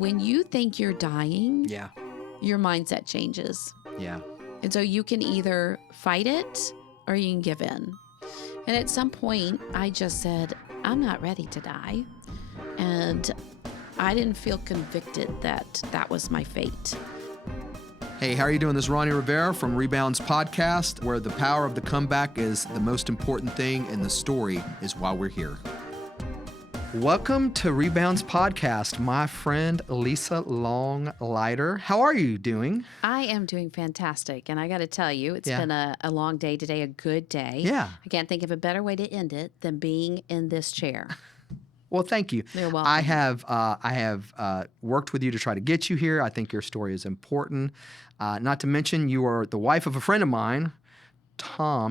When you think you're dying, Yeah. your mindset changes. Yeah. And so you can either fight it or you can give in. And at some point, I just said, I'm not ready to die. And I didn't feel convicted that that was my fate. Hey, how are you doing? This is Ronnie Rivera from Rebound's podcast, where the power of the comeback is the most important thing and the story is why we're here. Welcome to Rebound's podcast, my friend Lisa Long Lyter. How are you doing? I am doing fantastic. And I got to tell you, it's been a long day today, a good day. Yeah. I can't think of a better way to end it than being in this chair. Well, thank you. You're welcome. I have worked with you to try to get you here. I think your story is important. Not to mention, you are the wife of a friend of mine,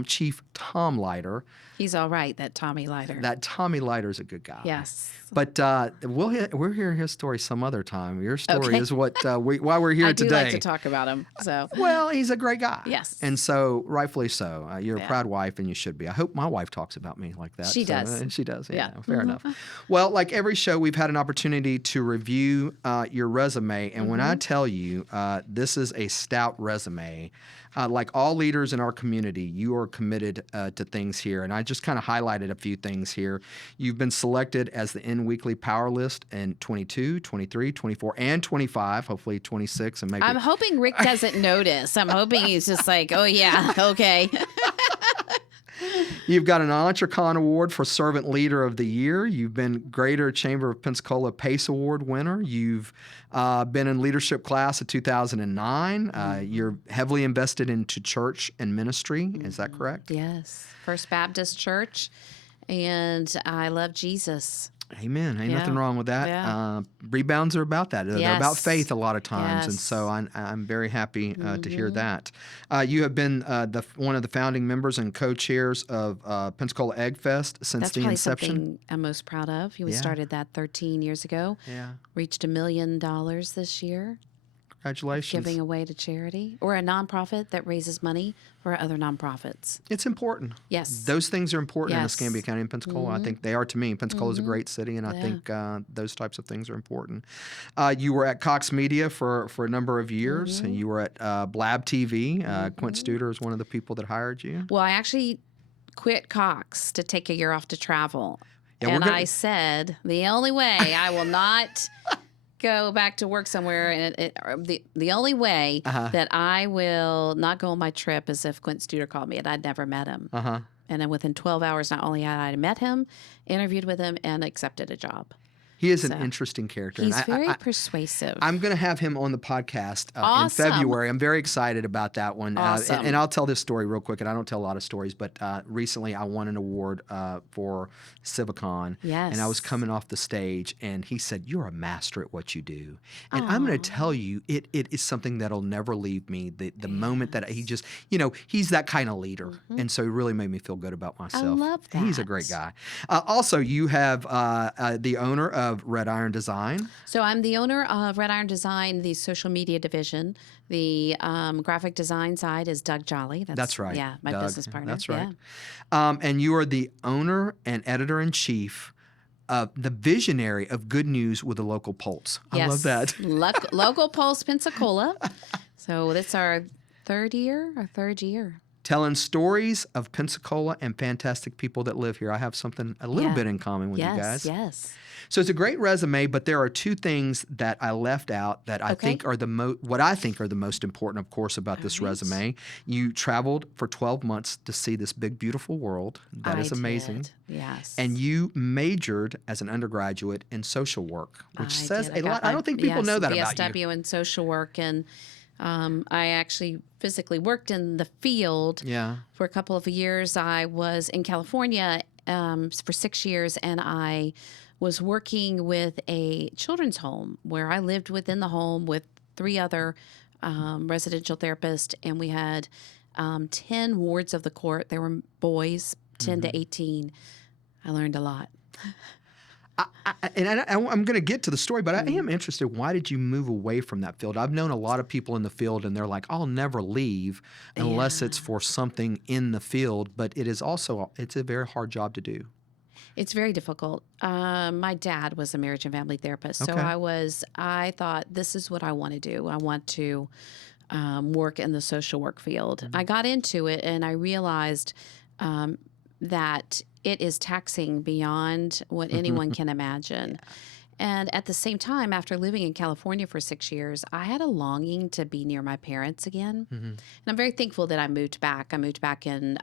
Chief Tom Lyter. He's all right, that Tommy Lyter. That Tommy Lyter's a good guy. Yes. But we'll hear his story some other time. Your story Okay. is what why we're here today. I do like to talk about him. So. Well, he's a great guy. Yes. And so, rightfully so. You're a Yeah. proud wife, and you should be. I hope my wife talks about me like that. She does. And she does. Yeah. Fair enough. Well, like every show, we've had an opportunity to review your resume. And when I tell you this is a stout resume, like all leaders in our community, you are committed to things here. And I just kind of highlighted a few things here. You've been selected as the N Weekly Power List in 22, 23, 24, and 25, hopefully 26. And maybe I'm hoping Rick doesn't notice. I'm hoping he's just like, oh, yeah, okay. You've got an Entrecon Award for Servant Leader of the Year. You've been Greater Chamber of Pensacola PACE Award winner. You've been in leadership class of 2009. You're heavily invested into church and ministry. Is that correct? Yes. First Baptist Church. And I love Jesus. Amen. Ain't Yeah. nothing wrong with that. Yeah. Rebounds are about that. They're about Yes. faith a lot of times, and Yes. so I'm very happy to hear that. You have been one of the founding members and co-chairs of Pensacola Egg Fest since That's the probably inception. something I'm most proud of. We Yeah. started that 13 years ago. Yeah, Reached $1 million this year. congratulations. Giving away to charity. Or a nonprofit that raises money for other nonprofits. It's important. Yes. Those things are important in Yes. Escambia County and Pensacola. I think they are to me. Pensacola is a great city, and I Yeah. think those types of things are important. You were at Cox Media for a number of years. And you were at Blab TV. Quint Studer is one of the people that hired you. Well, I actually quit Cox to take a year off to travel. Yeah, and we're gonna- I said, the only way I will not go back to work somewhere, and the only way that I will not go on my trip is if Quint Studer called me, and I'd never met him. Uh-huh. And then within 12 hours, not only had I met him, interviewed with him, and accepted a job. He is an interesting character. He's and very persuasive. I'm going to have him on the podcast in Awesome. February. I'm very excited about that one. Awesome. And I'll tell this story real quick, and I don't tell a lot of stories, but recently I won an award for Civicon. Yes. And I was coming off the stage, and he said, "You're a master at what you do." And I'm going to tell you, it is something that'll never leave me. The moment that he just, he's that kind of leader. And so it really made me feel good about myself. love He's a that. great guy. Also, you have the owner of Red Iron Design. So I'm the owner of Red Iron Design, the social media division. The graphic design side is Doug Jolly. That's right. Yeah, my Doug, business partner. That's right. Yeah. And you are the owner and editor-in-chief of the visionary of Good News with the Local Pulse. I love that. Local Pulse Pensacola. So it's our third year. Telling stories of Pensacola and fantastic people that live here. I have something a little bit in common with you guys. Yes. So it's a great resume, but there are two things that I left out that I think are what I think are the most important, of course, about this resume. You traveled for 12 months to see this big, beautiful world. That is amazing. Did. Yes. And you majored as an undergraduate in social work, which says a lot. I don't think people know that about you. BSW in social work, and I actually physically worked in the field for a couple of years. I was in California for 6 years, and I was working with a children's home where I lived within the home with 3 other residential therapists, and we had 10 wards of the court. There were boys, 10 to 18. I learned a lot. I'm going to get to the story, but I am interested. Why did you move away from that field? I've known a lot of people in the field, and they're like, "I'll never leave unless it's for something in the field." But it's a very hard job to do. It's very difficult. My dad was a marriage and family therapist, so Okay. I thought this is what I want to do. I want to work in the social work field. I got into it and I realized that it is taxing beyond what anyone can imagine. And at the same time, after living in California for 6 years, I had a longing to be near my parents again. And I'm very thankful that I moved back. I moved back in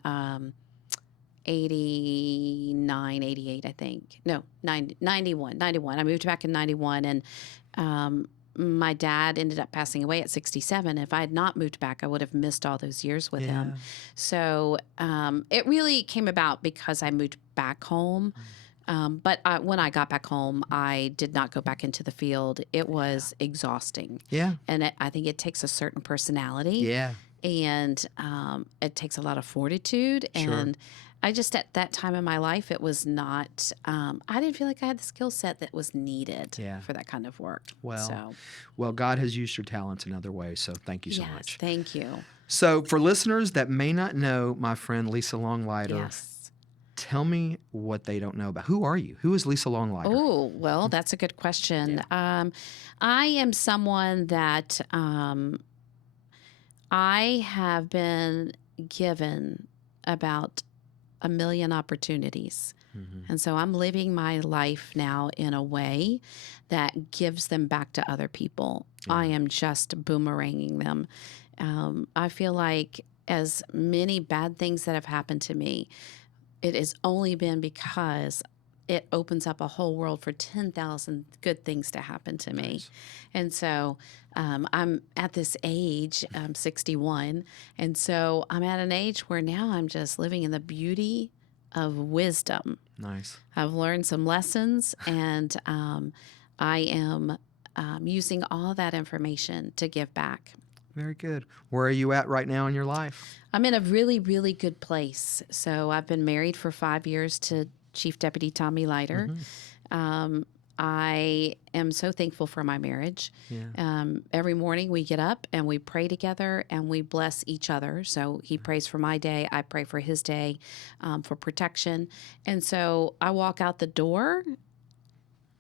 89, 88, I think. No, 91. I moved back in 91. And my dad ended up passing away at 67. If I had not moved back, I would have missed all those years with him. So it really came about because I moved back home. But when I got back home, I did not go back into the field. It was exhausting. And I think it takes a certain personality. And it takes a lot of fortitude. And I just, at that time in my life, it was not, I didn't feel like I had the skill set that was needed for that kind of work. Well, God has used your talents in other ways, so thank you so much. Thank you. So for listeners that may not know my friend Lisa Long Lyter, tell me what they don't know about. Who are you? Who is Lisa Long Lyter? Oh, well, that's a good question. I am someone that I have been given about 1 million opportunities. And so I'm living my life now in a way that gives them back to other people. I am just boomeranging them. I feel like as many bad things that have happened to me, it has only been because it opens up a whole world for 10,000 good things to happen to me. And so I'm at this age, I'm 61, and so I'm at an age where now I'm just living in the beauty of wisdom. I've learned some lessons, and I am using all that information to give back. Very good. Where are you at right now in your life? I'm in a really, really good place. So I've been married for 5 years to Chief Deputy Tommy Lyter. I am so thankful for my marriage. Every morning we get up and we pray together and we bless each other. So he prays for my day, I pray for his day, for protection. And so I walk out the door.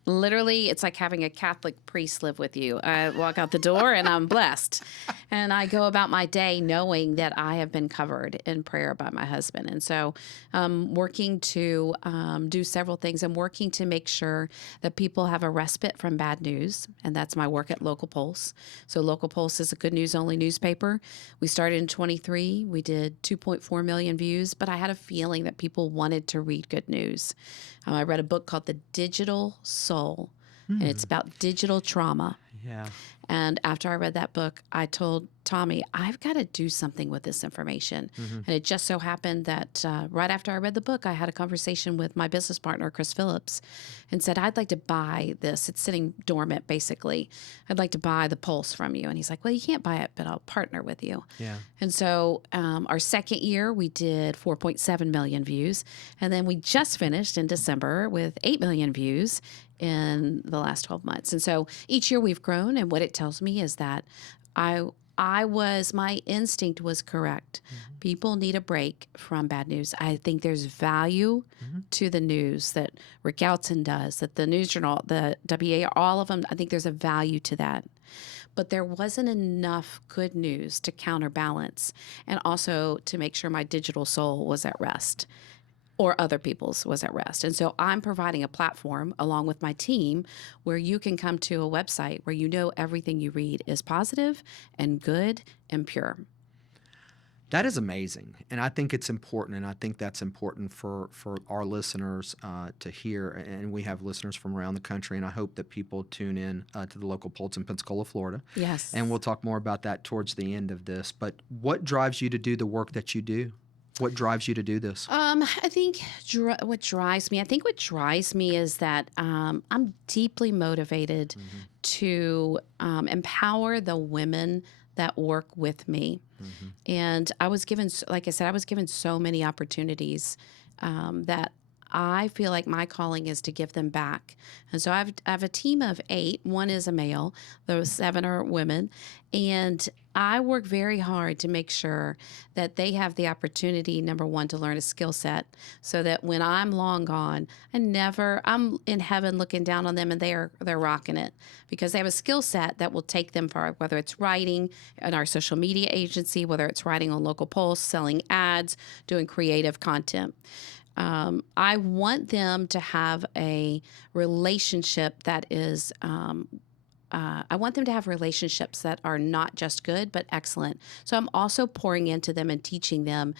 Literally, it's like having a Catholic priest live with you. I walk out the door and I'm blessed. And I go about my day knowing that I have been covered in prayer by my husband. And so I'm working to do several things. I'm working to make sure that people have a respite from bad news. And that's my work at Local Pulse. So Local Pulse is a good news only newspaper. We started in 23. We did 2.4 million views. But I had a feeling that people wanted to read good news. I read a book called The Digital Soul, and it's about digital trauma. And after I read that book, I told Tommy, I've got to do something with this information. And it just so happened that right after I read the book, I had a conversation with my business partner, Chris Phillips, and said, I'd like to buy this. It's sitting dormant, basically. I'd like to buy the Pulse from you. And he's like, well, you can't buy it, but I'll partner with you. And so our second year, we did 4.7 million views. And then we just finished in December with 8 million views in the last 12 months. And so each year we've grown, and what it tells me is that my instinct was correct. People need a break from bad news. I think there's value to the news that Rick Goutzen does, that the News Journal, the WA, all of them, I think there's a value to that. But there wasn't enough good news to counterbalance and also to make sure my digital soul was at rest, or other people's was at rest. And so I'm providing a platform along with my team where you can come to a website where you know everything you read is positive and good and pure. That is amazing. And I think it's important, and I think that's important for our listeners to hear. And we have listeners from around the country, and I hope that people tune in to the Local Pulse in Pensacola, Florida. Yes. And we'll talk more about that towards the end of this. But what drives you to do the work that you do? What drives you to do this? I think what drives me is that I'm deeply motivated to empower the women that work with me. And I was given, like I said, so many opportunities that I feel like my calling is to give them back. And so I have a team of 8. One is a male, those 7 are women. And I work very hard to make sure that they have the opportunity, number one, to learn a skill set so that when I'm long gone, I'm in heaven looking down on them and they're rocking it because they have a skill set that will take them far, whether it's writing in our social media agency, whether it's writing on local polls, selling ads, doing creative content. I want them to have a relationship that is, I want them to have relationships that are not just good, but excellent. So I'm also pouring into them and teaching them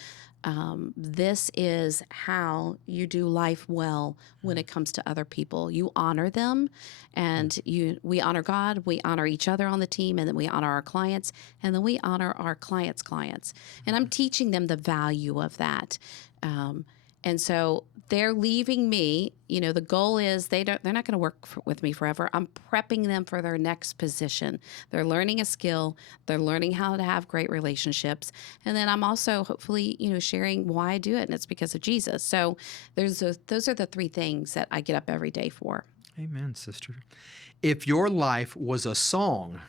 this is how you do life well when it comes to other people. You honor them, and we honor God, we honor each other on the team, and then we honor our clients, and then we honor our clients' clients. And I'm teaching them the value of that. And so they're leaving me. The goal is they're not going to work with me forever. I'm prepping them for their next position. They're learning a skill. They're learning how to have great relationships. And then I'm also hopefully, sharing why I do it. And it's because of Jesus. So those are the 3 things that I get up every day for. Amen, sister. If your life was a song,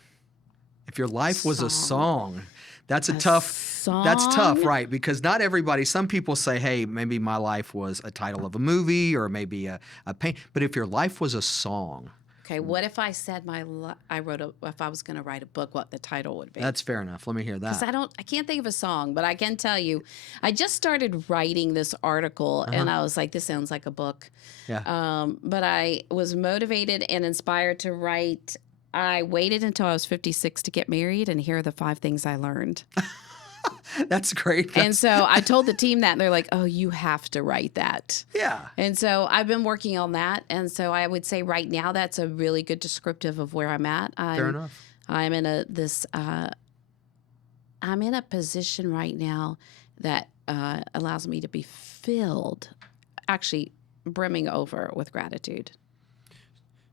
that's that's tough, right? Because not everybody, some people say, hey, maybe my life was a title of a movie or maybe a pain. But if your life was a song. Okay, what if I said if I was going to write a book, what the title would be? That's fair enough. Let me hear that. Because I can't think of a song, but I can tell you, I just started writing this article and I was like, this sounds like a book. Yeah. But I was motivated and inspired to write. I waited until I was 56 to get married, and here are the 5 things I learned. That's great. And so I told the team that, and they're like, oh, you have to write that. Yeah. And so I've been working on that. And so I would say right now that's a really good descriptive of where I'm at. Fair enough. I'm in a position right now that allows me to be filled, actually brimming over with gratitude.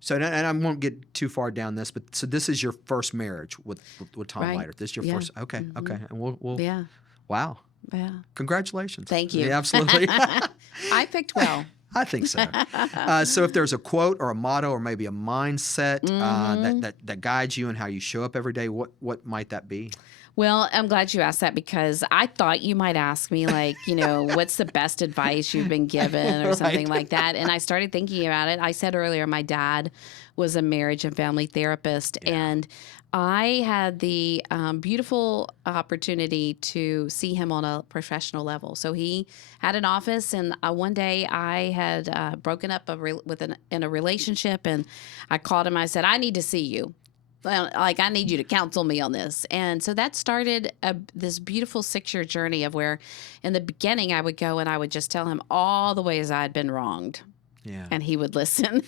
So, and I won't get too far down this, but so this is your first marriage with Tom Right. Lyter. This is your Yeah. first. Okay. Mm-hmm. Okay. And we'll. Yeah. Wow. Yeah. Congratulations. Thank you. Yeah, absolutely. I picked well. I think so. So if there's a quote or a motto or maybe a mindset that guides you in how you show up every day, what might that be? Well, I'm glad you asked that because I thought you might ask me, like, what's the best advice you've been given or something like that. And I started thinking about it. I said earlier, my dad was a marriage and family therapist. Yeah. And I had the beautiful opportunity to see him on a professional level. So he had an office, and one day I had broken up in a relationship, and I called him. I said, I need to see you. Like, I need you to counsel me on this. And so that started this beautiful 6-year journey of where in the beginning I would go and I would just tell him all the ways I'd been wronged. Yeah. And he would listen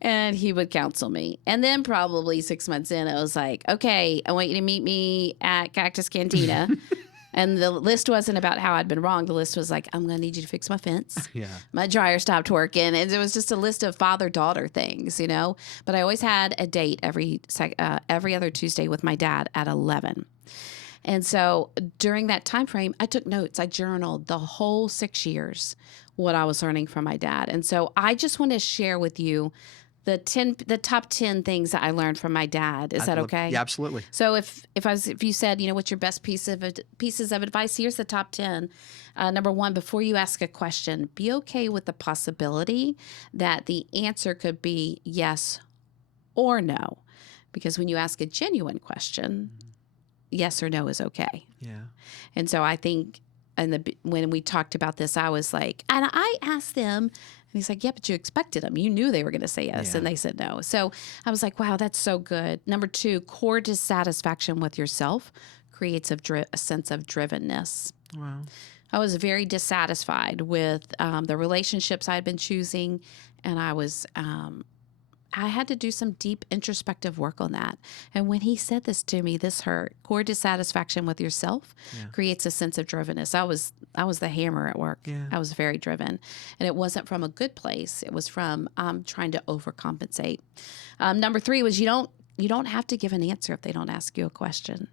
and he would counsel me. And then probably 6 months in, it was like, okay, I want you to meet me at Cactus Cantina. And the list wasn't about how I'd been wrong. The list was like, I'm going to need you to fix my fence. Yeah. My dryer stopped working. And it was just a list of father-daughter things, But I always had a date every other Tuesday with my dad at 11. And so during that time frame, I took notes. I journaled the whole 6 years what I was learning from my dad. And so I just want to share with you the top 10 things that I learned from my dad. Is that okay? Yeah, absolutely. So if you said, what's your best pieces of advice? Here's the top 10. Number 1, before you ask a question, be okay with the possibility that the answer could be yes or no. Because when you ask a genuine question, yes or no is okay. Yeah. And so I think when we talked about this, I was like, and I asked them, and he's like, yeah, but you expected them. You knew they were going to say yes, Yeah. and they said no. So I was like, wow, that's so good. Number 2, core dissatisfaction with yourself creates a sense of drivenness. Wow. I was very dissatisfied with the relationships I had been choosing, and I had to do some deep introspective work on that. And when he said this to me, this hurt. Core dissatisfaction with yourself creates a sense of drivenness. I was the hammer at work. Yeah. I was very driven. And it wasn't from a good place. It was from trying to overcompensate. Number 3 was you don't have to give an answer if they don't ask you a question.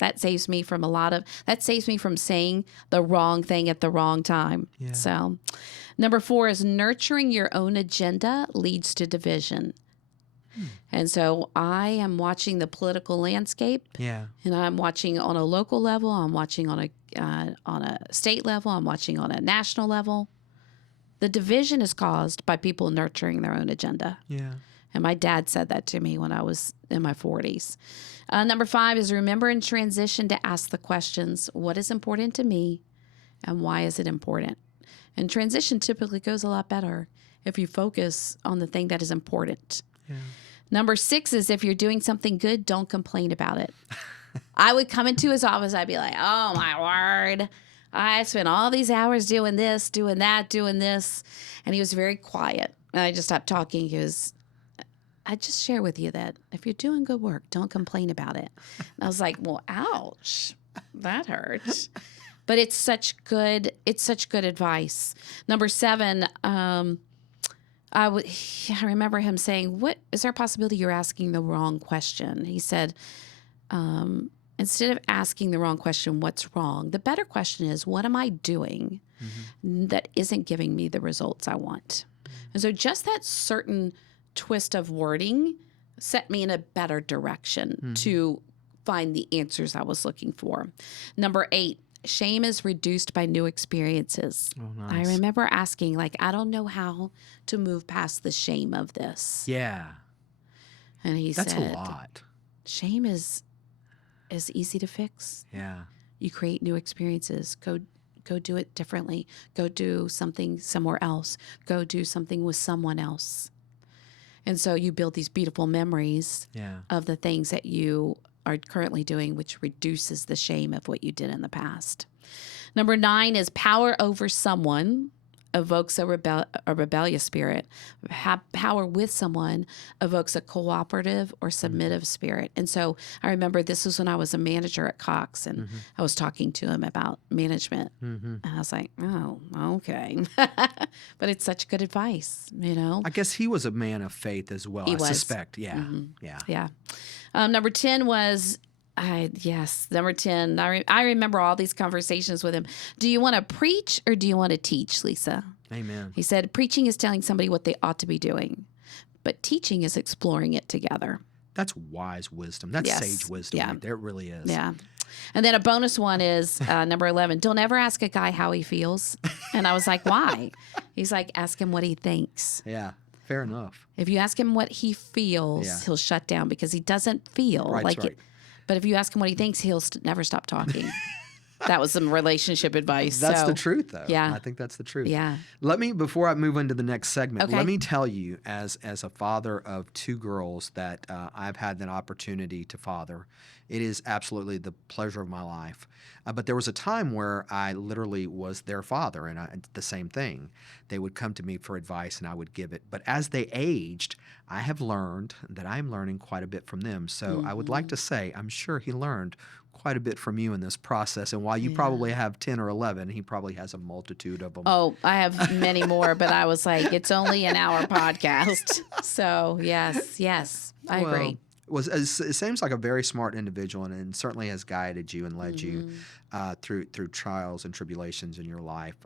That saves me from saying the wrong thing at the wrong time. Yeah. So, number 4 is nurturing your own agenda leads to division. And so I am watching the political landscape. Yeah. And I'm watching on a local level. I'm watching on a state level. I'm watching on a national level. The division is caused by people nurturing their own agenda. Yeah. And my dad said that to me when I was in my 40s. Number 5 is remember in transition to ask the questions, what is important to me and why is it important? And transition typically goes a lot better if you focus on the thing that is important. Yeah. Number 6 is if you're doing something good, don't complain about it. I would come into his office. I'd be like, oh, my word. I spent all these hours doing this, doing that, doing this. And he was very quiet. And I just stopped talking. He was, I just share with you that if you're doing good work, don't complain about it. And I was like, well, ouch, that hurts. But it's such good advice. Number 7, I remember him saying, "What is there a possibility you're asking the wrong question?" He said, instead of asking the wrong question, what's wrong? The better question is, what am I doing that isn't giving me the results I want? And so just that certain twist of wording set me in a better direction to find the answers I was looking for. Number 8, shame is reduced by new experiences. Oh, nice. I remember asking, I don't know how to move past the shame of this. Yeah. And he That's said, a lot. Shame is easy to fix. Yeah. You create new experiences. Go do it differently. Go do something somewhere else. Go do something with someone else. And so you build these beautiful memories of the things that you are currently doing, which reduces the shame of what you did in the past. Number 9 is power over someone evokes a rebellious spirit. Power with someone evokes a cooperative or submissive spirit. And so I remember this was when I was a manager at Cox, and I was talking to him about management. And I was like, oh, okay. But it's such good advice, I guess he was a man of faith as well, I suspect. Yeah. Yeah. Number 10 was, number 10. I remember all these conversations with him. Do you want to preach or do you want to teach, Lisa? Amen. He said, preaching is telling somebody what they ought to be doing, but teaching is exploring it together. That's wise wisdom. That's sage wisdom. Right there. It really is. Yeah. And then a bonus one is number 11. Don't ever ask a guy how he feels. And I was like, why? He's like, ask him what he thinks. Yeah. Fair enough. If you ask him what he feels, he'll shut down because he doesn't feel like it. But if you ask him what he thinks, he'll never stop talking. That was some relationship advice. That's the truth, though. Yeah. I think that's the truth. Yeah. Before I move into the next segment, let me tell you, as a father of 2 girls that I've had that opportunity to father, it is absolutely the pleasure of my life. But there was a time where I literally was their father, and the same thing. They would come to me for advice, and I would give it. But as they aged, I have learned that I'm learning quite a bit from them. So I would like to say, I'm sure he learned quite a bit from you in this process. And while you probably have 10 or 11, he probably has a multitude of them. Oh, I have many more, but I was like, it's only an hour podcast. So yes, I agree. It seems like a very smart individual, and certainly has guided you and led you through trials and tribulations in your life.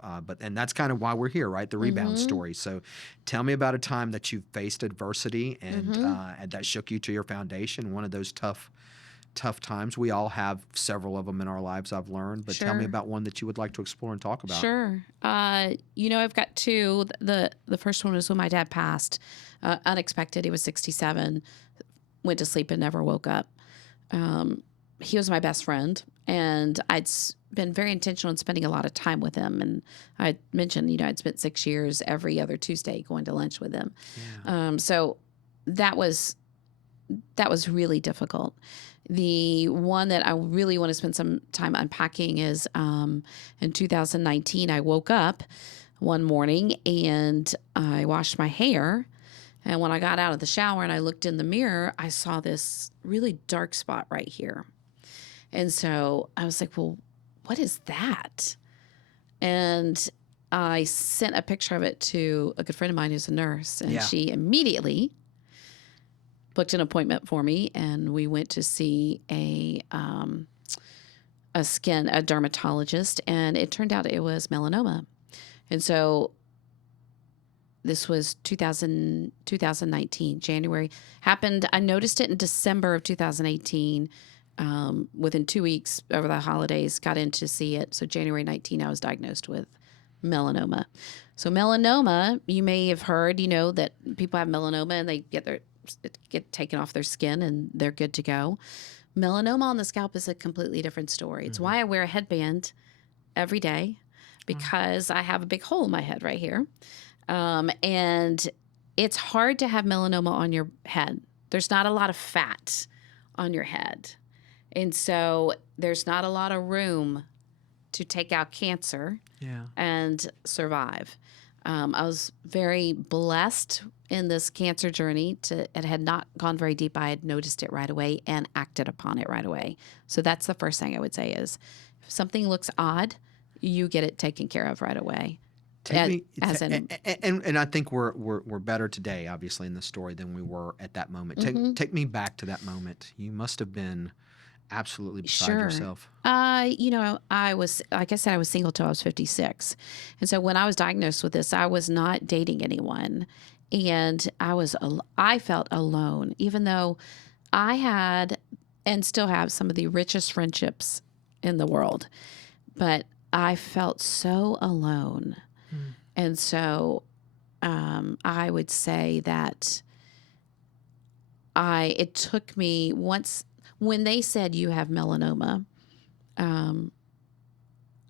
And that's kind of why we're here, right? The rebound story. So tell me about a time that you faced adversity and that shook you to your foundation. One of those tough times. We all have several of them in our lives, I've learned. But tell me about one that you would like to explore and talk about. Sure. I've got 2. The first one was when my dad passed. Unexpected. He was 67. Went to sleep and never woke up. He was my best friend, and I'd been very intentional in spending a lot of time with him. And I mentioned, I'd spent 6 years every other Tuesday going to lunch with him. Yeah. So that was really difficult. The one that I really want to spend some time unpacking is in 2019, I woke up one morning and I washed my hair. And when I got out of the shower and I looked in the mirror, I saw this really dark spot right here. And so I was like, well, what is that? And I sent a picture of it to a good friend of mine who's a nurse. And she immediately booked an appointment for me. And we went to see a a dermatologist, and it turned out it was melanoma. And so this was 2019, January. Happened, I noticed it in December of 2018. Within 2 weeks over the holidays, got in to see it. So January 19, I was diagnosed with melanoma. So melanoma, you may have heard, that people have melanoma and they get taken off their skin and they're good to go. Melanoma on the scalp is a completely different story. It's why I wear a headband every day, because I have a big hole in my head right here. And it's hard to have melanoma on your head. There's not a lot of fat on your head. And so there's not a lot of room to take out cancer and survive. I was very blessed in this cancer journey. It had not gone very deep. I had noticed it right away and acted upon it right away. So that's the first thing I would say is if something looks odd, you get it taken care of right away. And I think we're better today, obviously, in the story than we were at that moment. Take me back to that moment. You must have been absolutely beside yourself. I was, like I said, I was single till I was 56. And so when I was diagnosed with this, I was not dating anyone. And I felt alone, even though I had and still have some of the richest friendships in the world. But I felt so alone. And so I would say that it took me when they said you have melanoma,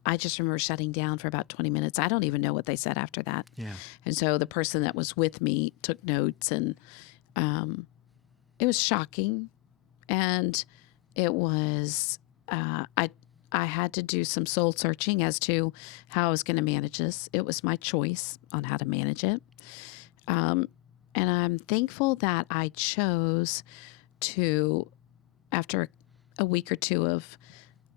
I just remember shutting down for about 20 minutes. I don't even know what they said after that. Yeah. And so the person that was with me took notes, and it was shocking. And it was, I had to do some soul searching as to how I was going to manage this. It was my choice on how to manage it. And I'm thankful that I chose to, after a week or two of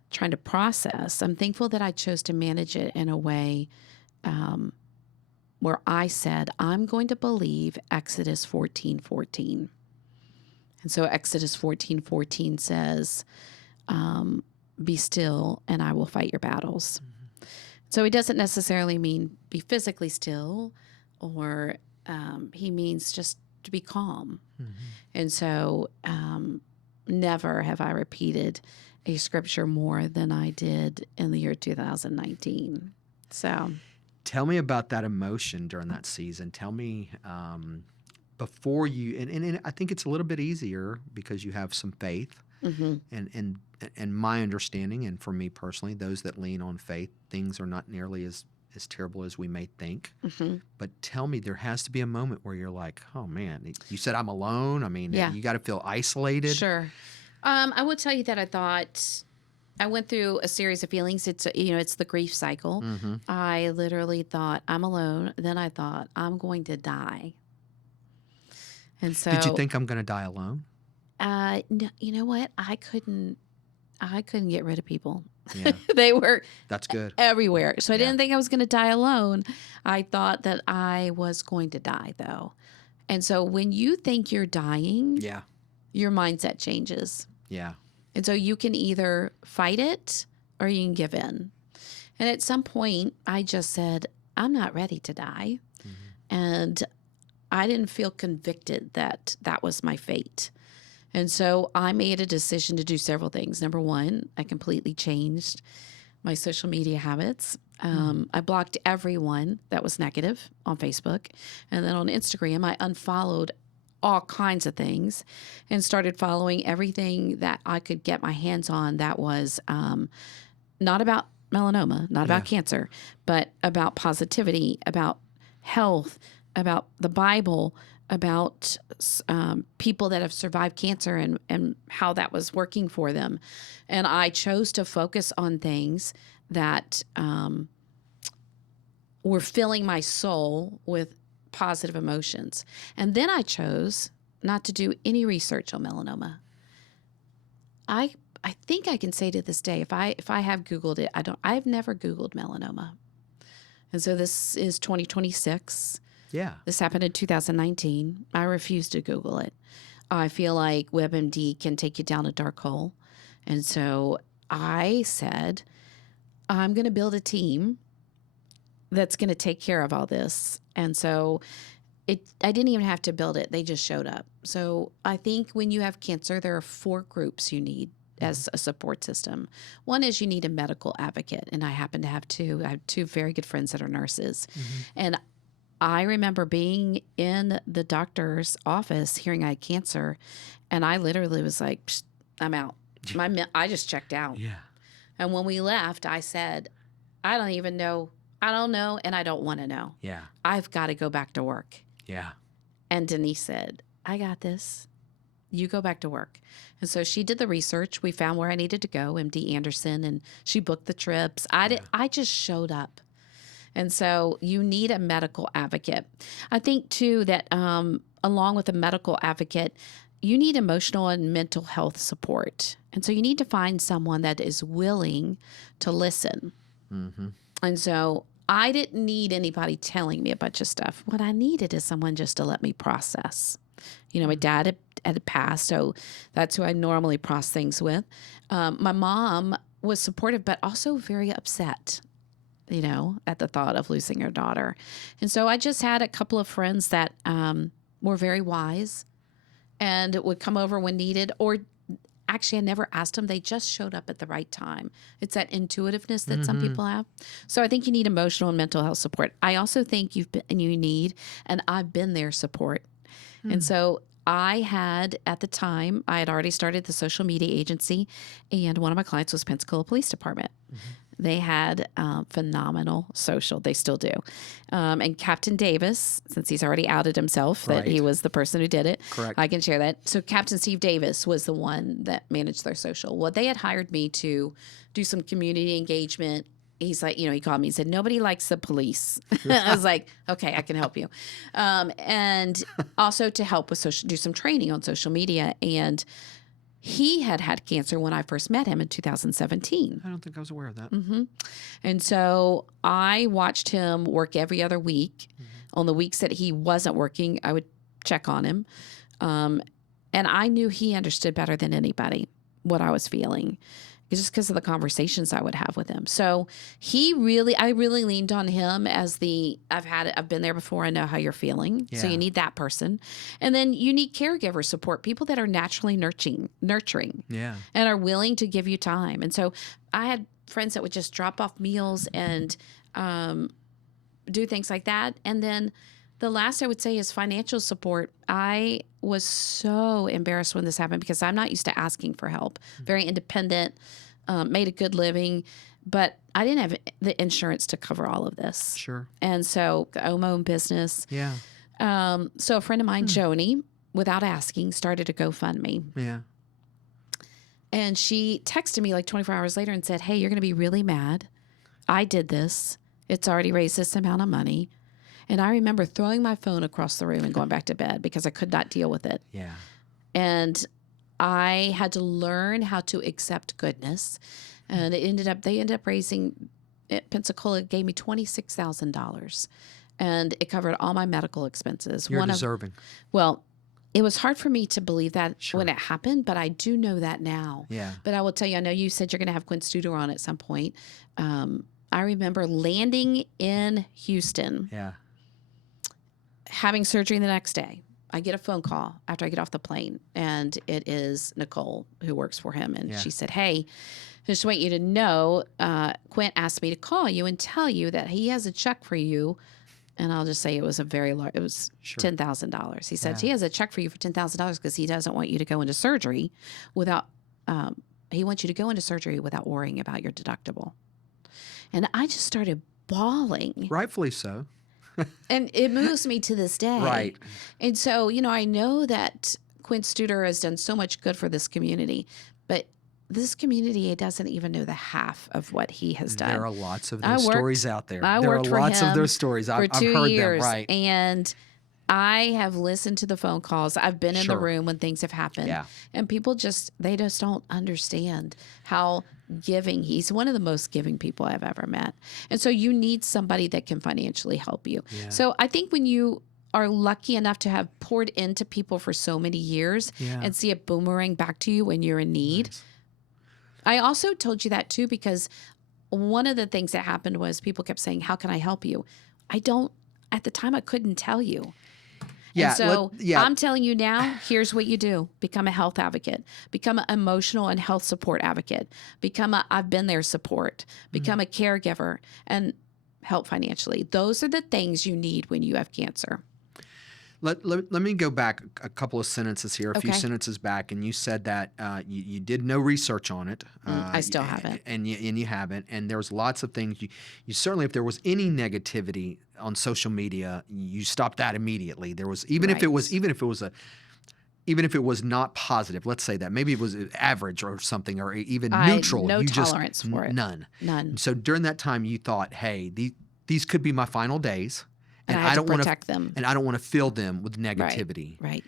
trying to process, I'm thankful that I chose to manage it in a way where I said, I'm going to believe Exodus 14:14. And so Exodus 14:14 says, be still and I will fight your battles. So he doesn't necessarily mean be physically still, or he means just to be calm. And so never have I repeated a scripture more than I did in the year 2019. So tell me about that emotion during that season. Tell me before you, and I think it's a little bit easier because you have some faith. And my understanding, and for me personally, those that lean on faith, things are not nearly as terrible as we may think. But tell me, there has to be a moment where you're like, oh man, you said I'm alone. I mean, you got to feel isolated. Sure. I will tell you that I thought I went through a series of feelings. It's the grief cycle. I literally thought I'm alone. Then I thought I'm going to die. And so, did you think I'm going to die alone? No, you know what? I couldn't get rid of people. Yeah. They were That's good. everywhere. So I didn't think I was going to die alone. I thought that I was going to die, though. And so when you think you're dying, your mindset changes. Yeah. And so you can either fight it or you can give in. And at some point, I just said, I'm not ready to die. And I didn't feel convicted that that was my fate. And so I made a decision to do several things. Number one, I completely changed my social media habits. I blocked everyone that was negative on Facebook. And then on Instagram, I unfollowed all kinds of things and started following everything that I could get my hands on that was not about melanoma, not about cancer, but about positivity, about health, about the Bible, about people that have survived cancer and how that was working for them. And I chose to focus on things that were filling my soul with positive emotions. And then I chose not to do any research on melanoma. I think I can say to this day, if I have Googled it, I've never Googled melanoma. And so this is 2026. Yeah. This happened in 2019. I refuse to Google it. I feel like WebMD can take you down a dark hole. And so I said, I'm going to build a team that's going to take care of all this. And so I didn't even have to build it. They just showed up. So I think when you have cancer, there are 4 groups you need as a support system. One is you need a medical advocate. And I happen to have 2. I have 2 very good friends that are nurses. And I remember being in the doctor's office hearing I had cancer. And I literally was like, Psst, I'm out. I just checked out. Yeah. And when we left, I said, I don't even know. I don't know, and I don't want to know. Yeah. I've got to go back to work. Yeah. And Denise said, I got this. You go back to work. And so she did the research. We found where I needed to go, MD Anderson, and she booked the trips. I just showed up. And so you need a medical advocate. I think, too, that along with a medical advocate, you need emotional and mental health support. And so you need to find someone that is willing to listen. Mm-hmm. And so I didn't need anybody telling me a bunch of stuff. What I needed is someone just to let me process. You know, my dad had passed, so that's who I normally process things with. My mom was supportive, but also very upset, you know, at the thought of losing her daughter. And so I just had a couple of friends that were very wise and would come over when needed, or actually I never asked them. They just showed up at the right time. It's that intuitiveness that some people have. So I think you need emotional and mental health support. I also think you need, and I've been there, support. And so I had, at the time, I had already started the social media agency, and one of my clients was Pensacola Police Department. They had phenomenal social. They still do. And Captain Davis, since he's already outed himself that he was the person who did it, Correct. I can share that. So Captain Steve Davis was the one that managed their social. Well, they had hired me to do some community engagement. He's like, you know, he called me and said, nobody likes the police. I was like, okay, I can help you. And also to help with do some training on social media. And he had cancer when I first met him in 2017. I don't think I was aware of that. And so I watched him work every other week. On the weeks that he wasn't working, I would check on him. And I knew he understood better than anybody what I was feeling, just because of the conversations I would have with him. So I really leaned on him as I've been there before. I know how you're feeling. Yeah. So you need that person. And then you need caregiver support, people that are naturally nurturing and are willing to give you time. And so I had friends that would just drop off meals and do things like that. And then the last I would say is financial support. I was so embarrassed when this happened because I'm not used to asking for help. Very independent, made a good living, but I didn't have the insurance to cover all of this. Sure. And so I own my own business. Yeah. So a friend of mine, Joni, without asking, started a GoFundMe. Yeah. And she texted me like 24 hours later and said, hey, you're going to be really mad. I did this. It's already raised this amount of money. And I remember throwing my phone across the room and going back to bed because I could not deal with it. Yeah. And I had to learn how to accept goodness. And they ended up raising, Pensacola gave me $26,000. And it covered all my medical expenses. You're deserving. Well, it was hard for me to believe that when it happened, but I do know that now. Yeah. But I will tell you, I know you said you're going to have Quinn Studer on at some point. I remember landing in Houston. Yeah. Having surgery the next day. I get a phone call after I get off the plane, and it is Nicole who works for him. And she said, hey, I just want you to know, Quint asked me to call you and tell you that he has a check for you. And I'll just say it was $10,000. He said, he has a check for you for $10,000 because he doesn't want you to go into surgery without, he wants you to go into surgery without worrying about your deductible. And I just started bawling. Rightfully so. And it moves me to this day. Right. And so, you know, I know that Quint Studer has done so much good for this community, but this community doesn't even know the half of what he has done. There are lots of those stories out there. There are lots of those stories. I've heard 2 years, them. Right. And I have listened to the phone calls. I've been in the room when things have happened. Yeah. And people they just don't understand how giving. He's one of the most giving people I've ever met. And so you need somebody that can financially help you. Yeah. So I think when you are lucky enough to have poured into people for so many years and see it boomerang back to you when you're in need, I also told you that too because one of the things that happened was people kept saying, "How can I help you?" At the time, I couldn't tell you. Yeah. And so I'm telling you now, here's what you do. Become a health advocate. Become an emotional and health support advocate. Become a I've been there support. Become a caregiver and help financially. Those are the things you need when you have cancer. Let me go back a couple of sentences here, a few Okay. sentences back, and you said that you did no research on it. I still haven't. And you haven't. And there's lots of things you certainly, if there was any negativity on social media, you stopped that immediately. There was even if it was not positive, let's say that maybe it was average or something, or even neutral. No you tolerance just for it. none. None. So during that time, you thought, hey, these could be my final days. And I don't want to protect them. And I don't want to fill them with negativity. Right.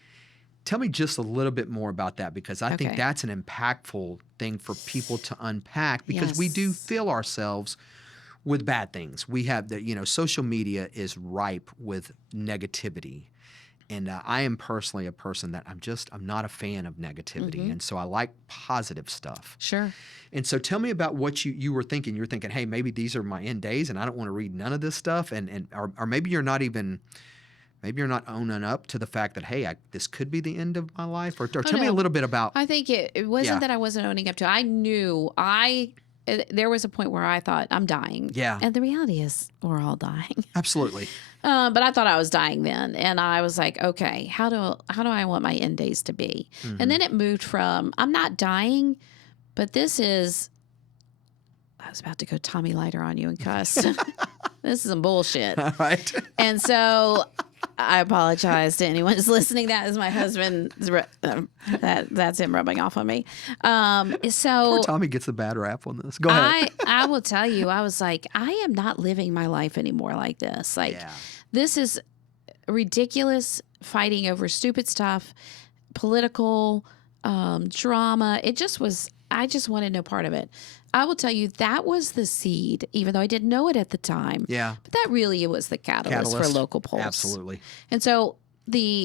Tell me just a little bit more about that, because I think that's an impactful thing for people to unpack, because we do fill ourselves with bad things. We have social media is ripe with negativity. And I am personally a person that I'm not a fan of negativity. And so I like positive stuff. Sure. And so tell me about what you were thinking. You're thinking, hey, maybe these are my end days and I don't want to read none of this stuff. Or maybe you're not owning up to the fact that, hey, this could be the end of my life. Or tell me a little bit about. I think it wasn't that I wasn't owning up to it. I knew there was a point where I thought I'm dying. Yeah. And the reality is we're all dying. Absolutely. But I thought I was dying then. And I was like, okay, how do I want my end days to be? And then it moved from I'm not dying, but this is, I was about to go Tommy Lyter on you and cuss. This is some bullshit. All right. And so I apologize to anyone who's listening. That is my husband. That's him rubbing off on me. So Poor Tommy gets a bad rap on this. Go ahead. I will tell you, I was like, I am not living my life anymore like this. This is ridiculous, fighting over stupid stuff, political drama. I just wanted no part of it. I will tell you, that was the seed, even though I didn't know it at the time. Yeah. But that really was the catalyst for Local Pulse. Absolutely. And so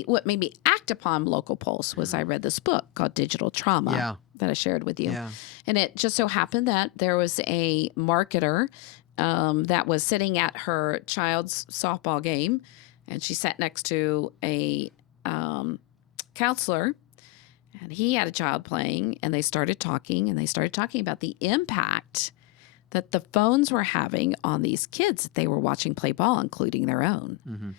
what made me act upon Local Pulse was I read this book called Digital Trauma that I shared with you. Yeah. And it just so happened that there was a marketer that was sitting at her child's softball game, and she sat next to a counselor. And he had a child playing, and they started talking about the impact that the phones were having on these kids that they were watching play ball, including their own. Mm-hmm.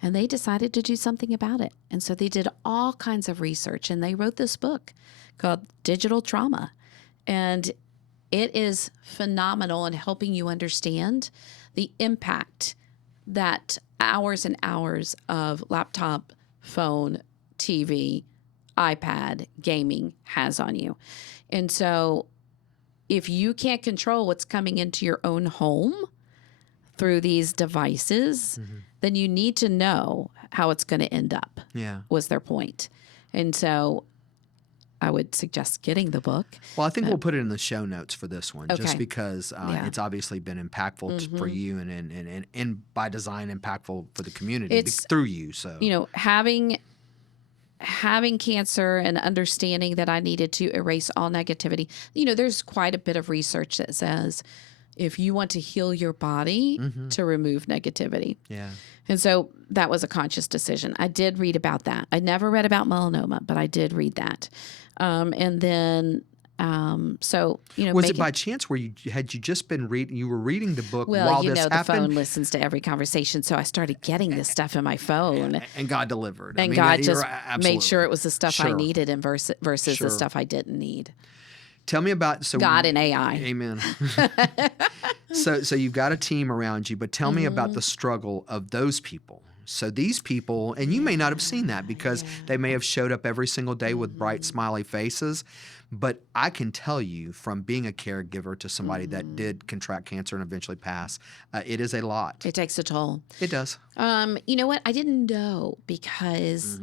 And they decided to do something about it. And so they did all kinds of research, and they wrote this book called Digital Trauma. And it is phenomenal in helping you understand the impact that hours and hours of laptop, phone, TV, iPad, gaming has on you. And so if you can't control what's coming into your own home through these devices, then you need to know how it's going to end up, was their point. And so I would suggest getting the book. Well, I think we'll put it in the show notes for this one, just because it's obviously been impactful for you and by design impactful for the community through you. So, having cancer and understanding that I needed to erase all negativity. There's quite a bit of research that says if you want to heal your body, to remove negativity. Yeah. And so that was a conscious decision. I did read about that. I never read about melanoma, but I did read that. And then was it by chance where you just been reading? You were reading the book while this happened. The phone listens to every conversation, so I started getting this stuff in my phone, and God delivered. And God just made sure it was the stuff I needed, and versus the stuff I didn't need. Tell me about God and AI. Amen. So you've got a team around you, but tell me about the struggle of those people. So these people, and you may not have seen that because they may have showed up every single day with bright, smiley faces. But I can tell you from being a caregiver to somebody that did contract cancer and eventually pass, it is a lot. It takes a toll. It does. You know what? I didn't know because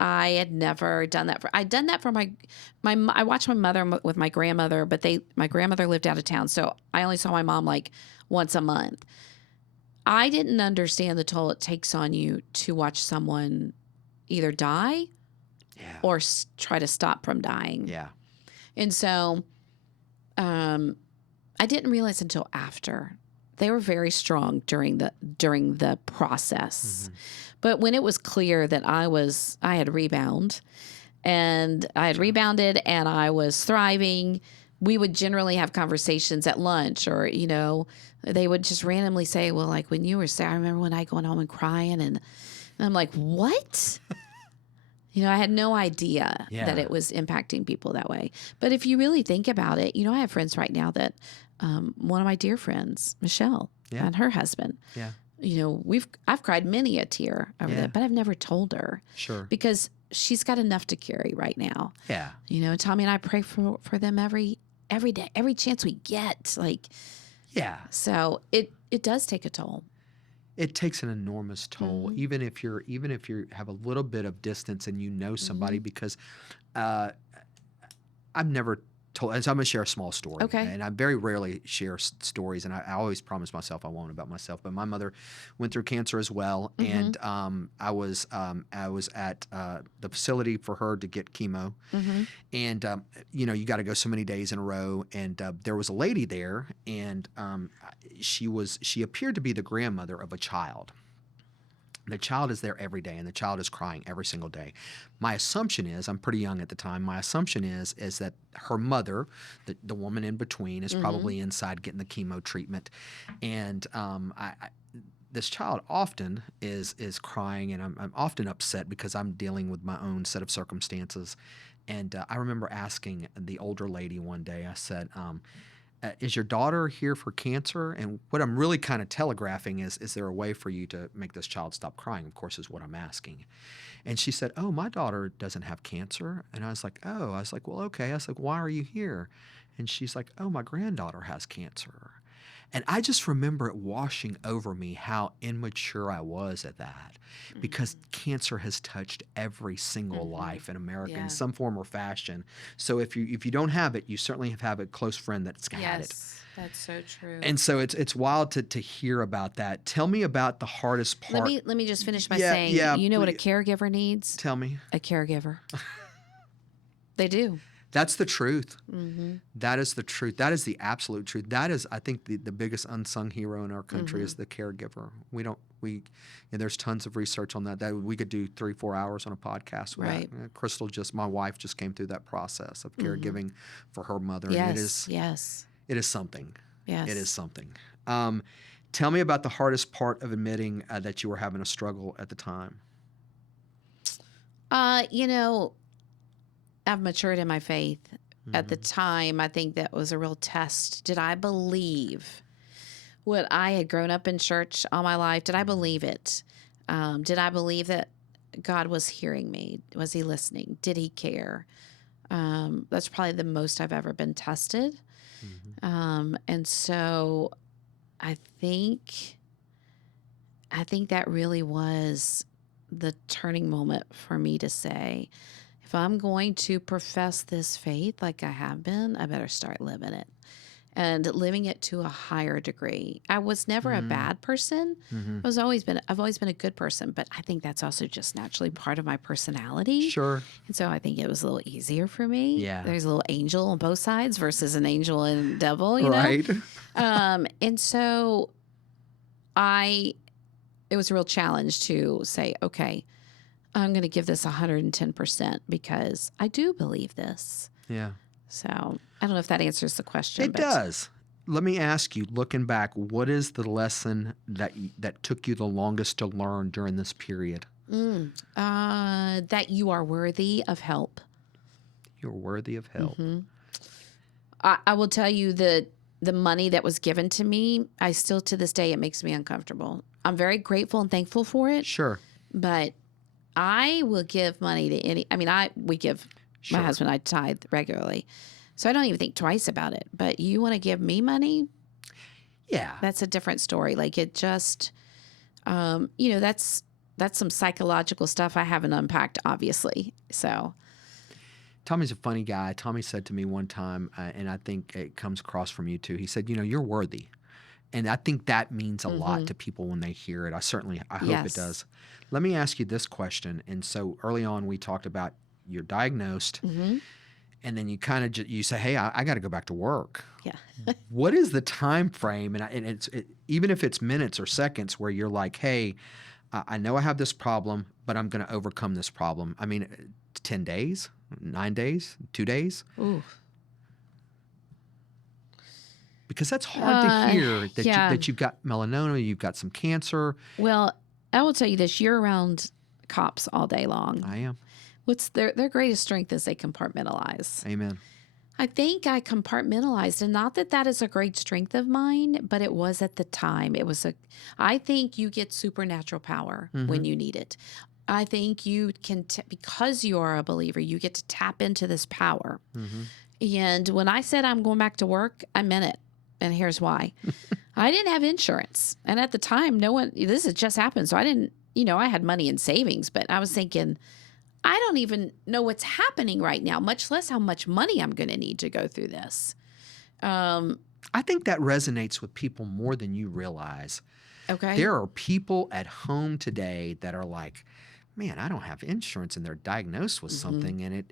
I had never done that. I'd done that for my I watched my mother with my grandmother, but my grandmother lived out of town, so I only saw my mom like once a month. I didn't understand the toll it takes on you to watch someone either die or try to stop from dying. Yeah. And so I didn't realize until after. They were very strong during the process. But when it was clear that I had rebound and I had rebounded and I was thriving, we would generally have conversations at lunch, or, they would just randomly say, well, like when you were sick, I remember when I going home and crying, and I'm like, what? I had no idea that it was impacting people that way. But if you really think about it, I have friends right now that, one of my dear friends, Michelle, and her husband, I've cried many a tear over that, but I've never told her. Sure. Because she's got enough to carry right now. Yeah. Tommy and I pray for them every day, every chance we get. So it does take a toll. It takes an enormous toll, even if you have a little bit of distance and somebody, because I've never told, and so I'm going to share a small story. Okay. And I very rarely share stories, and I always promise myself I won't about myself. But my mother went through cancer as well, and I was at the facility for her to get chemo, and you got to go so many days in a row, and there was a lady there, and she appeared to be the grandmother of a child. The child is there every day, and the child is crying every single day. My assumption is, I'm pretty young at the time, my assumption is that her mother, the woman in between, is probably inside getting the chemo treatment. And this child often is crying, and I'm often upset because I'm dealing with my own set of circumstances. And I remember asking the older lady one day, I said, is your daughter here for cancer? And what I'm really kind of telegraphing is there a way for you to make this child stop crying? Of course, is what I'm asking. And she said, oh, my daughter doesn't have cancer. And I was like, oh. I was like, well, okay. I was like, why are you here? And she's like, oh, my granddaughter has cancer. And I just remember it washing over me how immature I was at that, because cancer has touched every single life in America in some form or fashion. So if you don't have it, you certainly have a close friend that's had it. Yes, that's so true. And so it's wild to hear about that. Tell me about the hardest part. Let me just finish by saying, what a caregiver needs? Tell me. A caregiver. They do. That's the truth. That is the truth. That is the absolute truth. That is, I think, the biggest unsung hero in our country is the caregiver. There's tons of research on that. That we could do 3-4 hours on a podcast with right. that. Crystal, my wife, just came through that process of caregiving for her mother. Yes, and it is something. Yes. It is something. Tell me about the hardest part of admitting that you were having a struggle at the time. I've matured in my faith. At the time, I think that was a real test. Did I believe what I had grown up in church all my life? Did I believe it? Did I believe that God was hearing me? Was he listening? Did he care? That's probably the most I've ever been tested. And so I think that really was the turning moment for me to say, if I'm going to profess this faith like I have been, I better start living it, and living it to a higher degree. I was never a bad person. I've always been a good person, but I think that's also just naturally part of my personality. Sure. And so I think it was a little easier for me. Yeah. There's a little angel on both sides versus an angel and devil, right. And so it was a real challenge to say, okay, I'm going to give this 110% because I do believe this. Yeah. So I don't know if that answers the question. It does. Let me ask you, looking back, what is the lesson that took you the longest to learn during this period? That you are worthy of help. You're worthy of help. I will tell you that the money that was given to me, I still to this day, it makes me uncomfortable. I'm very grateful and thankful for it. Sure. But I will give money to we give, my husband and I tithe regularly. So I don't even think twice about it. But you want to give me money? Yeah. That's a different story. Like it just, that's some psychological stuff I haven't unpacked, obviously. So. Tommy's a funny guy. Tommy said to me one time, and I think it comes across from you too. He said, you're worthy. And I think that means a lot to people when they hear it. I hope it does. Let me ask you this question. And so early on, we talked about you're diagnosed and then you kind of you say, hey, I got to go back to work. Yeah. What is the time frame? And even if it's minutes or seconds where you're like, hey, I know I have this problem, but I'm going to overcome this problem. I mean, 10 days, 9 days, 2 days? Ooh. Because that's hard to hear that, yeah. that you've got melanoma, you've got some cancer. Well, I will tell you this, you're around cops all day long. I am. What's their greatest strength is they compartmentalize. Amen. I think I compartmentalized, and not that that is a great strength of mine, but it was at the time. I think you get supernatural power when you need it. I think you can, because you are a believer, you get to tap into this power. And when I said I'm going back to work, I meant it. And here's why. I didn't have insurance. And at the time, this had just happened. So I didn't, I had money in savings, but I was thinking, I don't even know what's happening right now, much less how much money I'm going to need to go through this. I think that resonates with people more than you realize. Okay. There are people at home today that are like, man, I don't have insurance, and they're diagnosed with something, and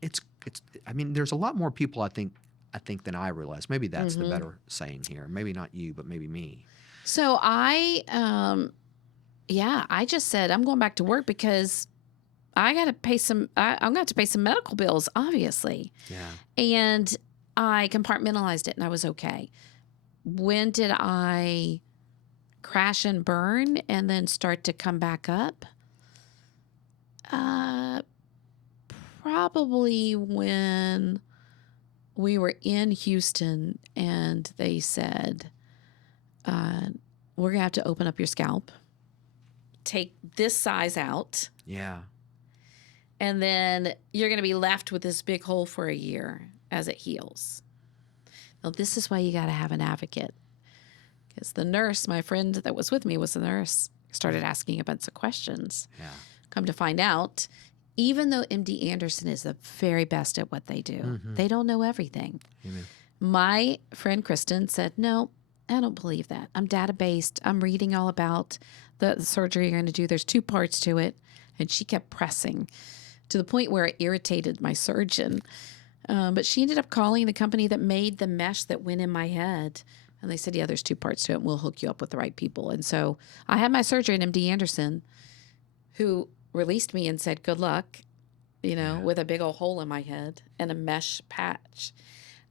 it's. I mean, there's a lot more people I think than I realize. Maybe that's the better saying here. Maybe not you, but maybe me. So I just said I'm going back to work because I got to pay I'm going to have to pay some medical bills, obviously. Yeah. And I compartmentalized it, and I was okay. When did I crash and burn and then start to come back up? Probably when we were in Houston and they said, we're going to have to open up your scalp, take this size out. Yeah. And then you're going to be left with this big hole for a year as it heals. Now, this is why you got to have an advocate. Because the nurse, my friend that was with me was a nurse, started asking a bunch of questions. Yeah. Come to find out, even though MD Anderson is the very best at what they do, they don't know everything. Amen. My friend Kristen said, no, I don't believe that. I'm data-based. I'm reading all about the surgery you're going to do. There's 2 parts to it. And she kept pressing to the point where it irritated my surgeon. But she ended up calling the company that made the mesh that went in my head. And they said, yeah, there's 2 parts to it, and we'll hook you up with the right people. And so I had my surgeon, MD Anderson, who released me and said, good luck, with a big old hole in my head and a mesh patch.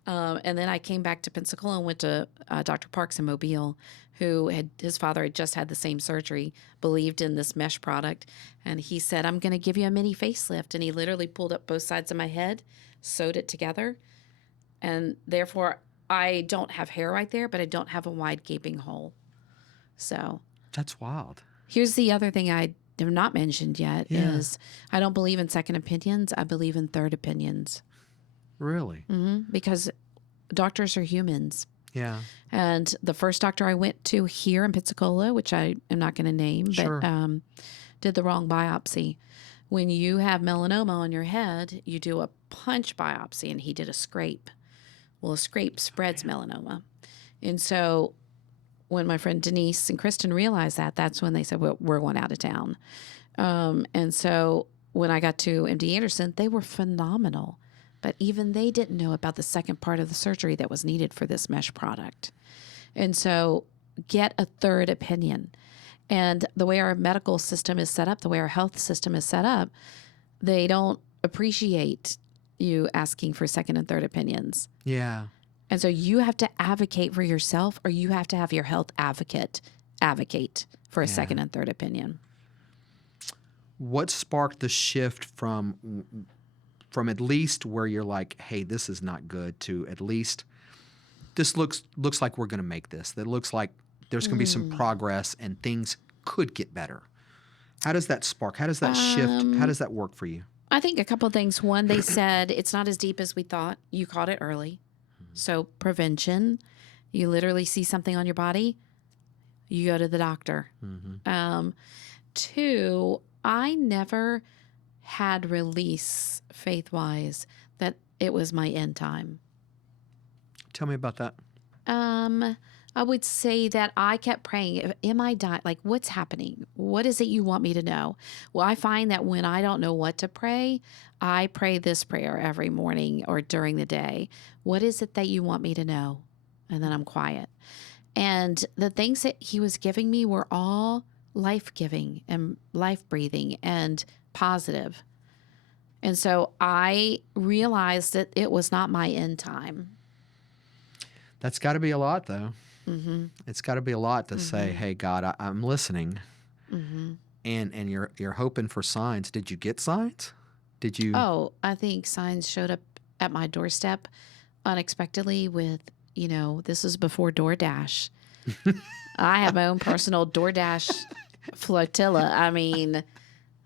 And then I came back to Pensacola and went to Dr. Parks in Mobile, his father had just had the same surgery, believed in this mesh product. And he said, I'm going to give you a mini facelift. And he literally pulled up both sides of my head, sewed it together. And therefore, I don't have hair right there, but I don't have a wide gaping hole. So that's wild. Here's the other thing I have not mentioned yet is I don't believe in second opinions. I believe in third opinions. Really? Because doctors are humans. Yeah. And the first doctor I went to here in Pensacola, which I am not going to name, but did the wrong biopsy. When you have melanoma on your head, you do a punch biopsy, and he did a scrape. Well, a scrape spreads melanoma. And so when my friend Denise and Kristen realized that, that's when they said, well, we're going out of town. And so when I got to MD Anderson, they were phenomenal. But even they didn't know about the second part of the surgery that was needed for this mesh product. And so get a third opinion. And the way our medical system is set up, the way our health system is set up, they don't appreciate you asking for second and third opinions. Yeah. And so you have to advocate for yourself, or you have to have your health advocate for a second and third opinion. What sparked the shift from at least where you're like, hey, this is not good, to at least this looks like we're going to make this. That looks like there's going to be some progress and things could get better. How does that spark? How does that shift? How does that work for you? I think a couple of things. One, they said it's not as deep as we thought. You caught it early. So prevention, you literally see something on your body, you go to the doctor. 2, I never had release faith-wise that it was my end time. Tell me about that. I would say that I kept praying, am I dying? Like, what's happening? What is it you want me to know? Well, I find that when I don't know what to pray, I pray this prayer every morning or during the day. What is it that you want me to know? And then I'm quiet. And the things that he was giving me were all life-giving and life-breathing and positive. And so I realized that it was not my end time. That's got to be a lot, though. Mm-hmm. It's got to be a lot to say, "Hey, God, I'm listening," and you're hoping for signs. Did you get signs? Did you? Oh, I think signs showed up at my doorstep unexpectedly with, this was before DoorDash. I have my own personal DoorDash flotilla. I mean,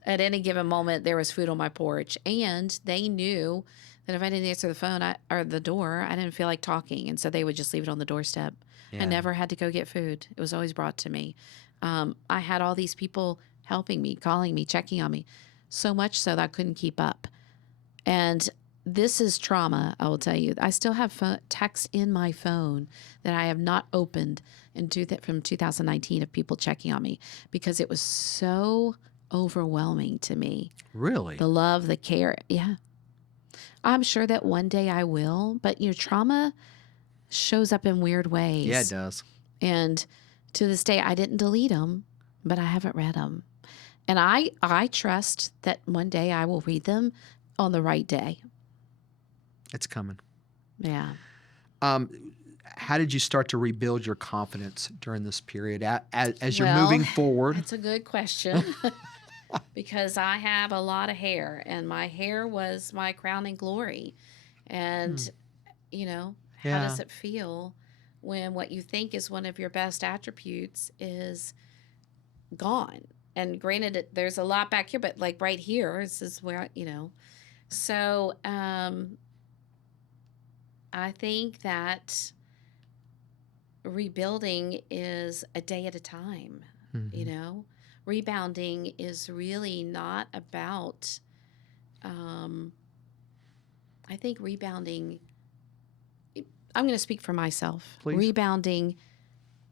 at any given moment, there was food on my porch, and they knew that if I didn't answer the phone or the door, I didn't feel like talking, and so they would just leave it on the doorstep. Yeah. I never had to go get food. It was always brought to me. I had all these people helping me, calling me, checking on me, so much so that I couldn't keep up. And this is trauma, I will tell you. I still have texts in my phone that I have not opened from 2019 of people checking on me because it was so overwhelming to me. Really? The love, the care. Yeah. I'm sure that one day I will, but trauma shows up in weird ways. Yeah, it does. And to this day, I didn't delete them, but I haven't read them. And I trust that one day I will read them on the right day. It's coming. Yeah. How did you start to rebuild your confidence during this period as you're moving forward? That's a good question because I have a lot of hair, and my hair was my crowning glory. And, how does it feel when what you think is one of your best attributes is gone? And granted, there's a lot back here, but like right here, this is where, So I think that rebuilding is a day at a time, Rebounding is really not about, I think rebounding, I'm going to speak for myself. Please. Rebounding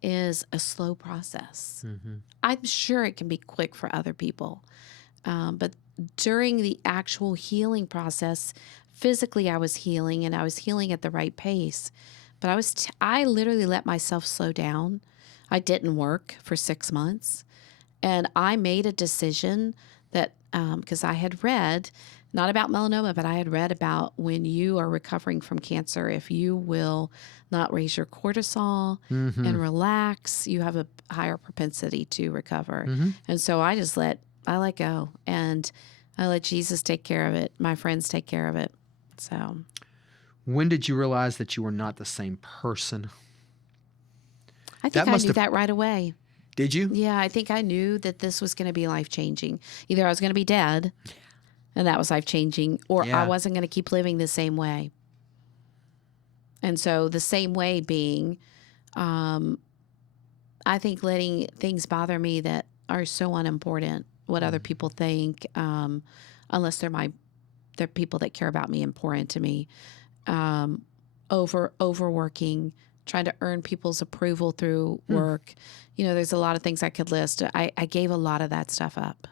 is a slow process. I'm sure it can be quick for other people. But during the actual healing process, physically I was healing, and I was healing at the right pace. But I literally let myself slow down. I didn't work for 6 months. And I made a decision that, because I had read, not about melanoma, but I had read about when you are recovering from cancer, if you will not raise your cortisol and relax, you have a higher propensity to recover. And so I let go, and I let Jesus take care of it. My friends take care of it. So, when did you realize that you were not the same person? I think I knew that right away. Did you? Yeah, I think I knew that this was going to be life-changing. Either I was going to be dead, and that was life-changing, or I wasn't going to keep living the same way. And so the same way being, I think letting things bother me that are so unimportant, what other people think, unless they're people that care about me and pour into me, overworking, trying to earn people's approval through work. There's a lot of things I could list. I gave a lot of that stuff up.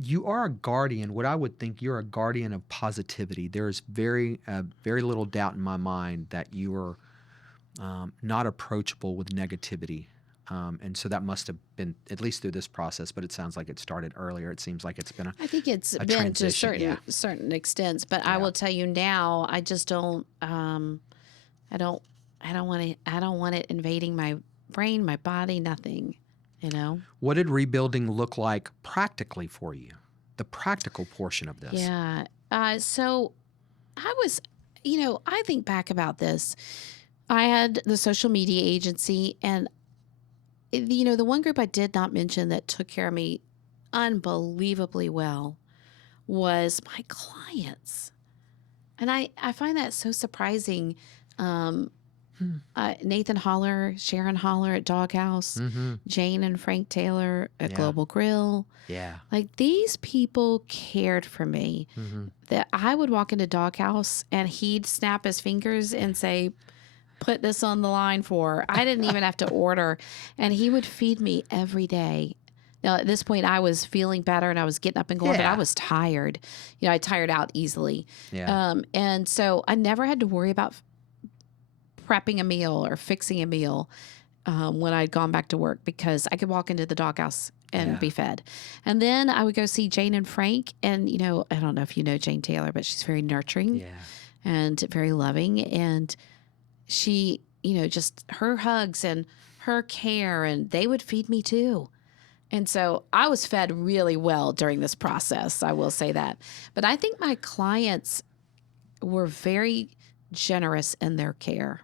You are a guardian. What I would think, you're a guardian of positivity. There's very little doubt in my mind that you are not approachable with negativity. And so that must have been, at least through this process, but it sounds like it started earlier. It seems like it's been I think it's been transition. To certain extents, but I will tell you now, I just don't, I don't want it invading my brain, my body, nothing, What did rebuilding look like practically for you? The practical portion of this. Yeah. So I was, I think back about this. I had the social media agency, and the one group I did not mention that took care of me unbelievably well was my clients. And I find that so surprising. Nathan Holler, Sharon Holler at Doghouse, Jane and Frank Taylor at Global Grill. Yeah. Like, these people cared for me. That I would walk into Doghouse and he'd snap his fingers and say, put this on the line for. I didn't even have to order. And he would feed me every day. Now, at this point, I was feeling better and I was getting up and going, but I was tired. I tired out easily. Yeah. And so I never had to worry about prepping a meal or fixing a meal when I'd gone back to work because I could walk into the doghouse and be fed. And then I would go see Jane and Frank. And, I don't know if you know Jane Taylor, but she's very nurturing and very loving. And she, just her hugs and her care, and they would feed me too. And so I was fed really well during this process. I will say that. But I think my clients were very generous in their care.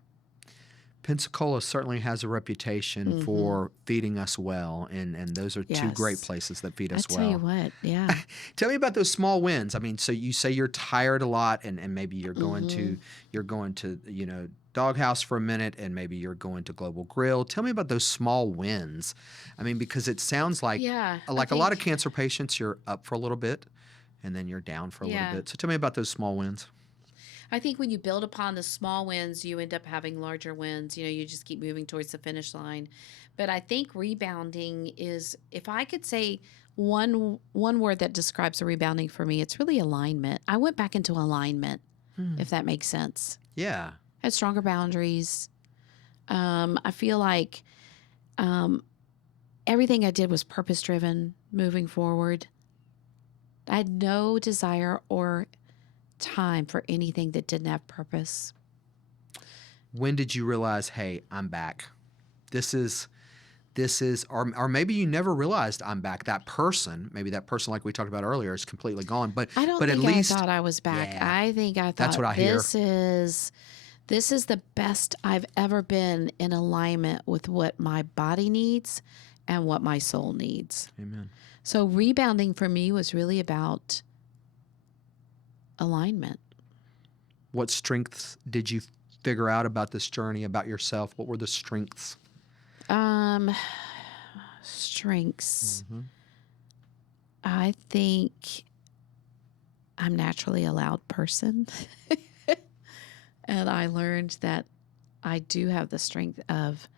Pensacola certainly has a reputation for feeding us well, and those are two great places that feed us well. I tell you what, yeah. Tell me about those small wins. I mean, so you say you're tired a lot, and maybe you're going to Doghouse for a minute, and maybe you're going to Global Grill. Tell me about those small wins. I mean, because it sounds like a lot of cancer patients, you're up for a little bit, and then you're down for a little bit. So tell me about those small wins. I think when you build upon the small wins, you end up having larger wins. You just keep moving towards the finish line. But I think rebounding is, if I could say one word that describes a rebounding for me, it's really alignment. I went back into alignment, if that makes sense. Yeah. Had stronger boundaries. I feel like everything I did was purpose-driven, moving forward. I had no desire or time for anything that didn't have purpose. When did you realize, hey, I'm back? This is, or maybe you never realized I'm back. Maybe that person like we talked about earlier is completely gone. But I don't but think at least I thought I was back. Yeah, I think I thought that's what I hear. This is the best I've ever been in alignment with what my body needs and what my soul needs. Amen. So rebounding for me was really about alignment. What strengths did you figure out about this journey, about yourself? What were the strengths? Strengths. I think I'm naturally a loud person. And I learned that I do have the strength of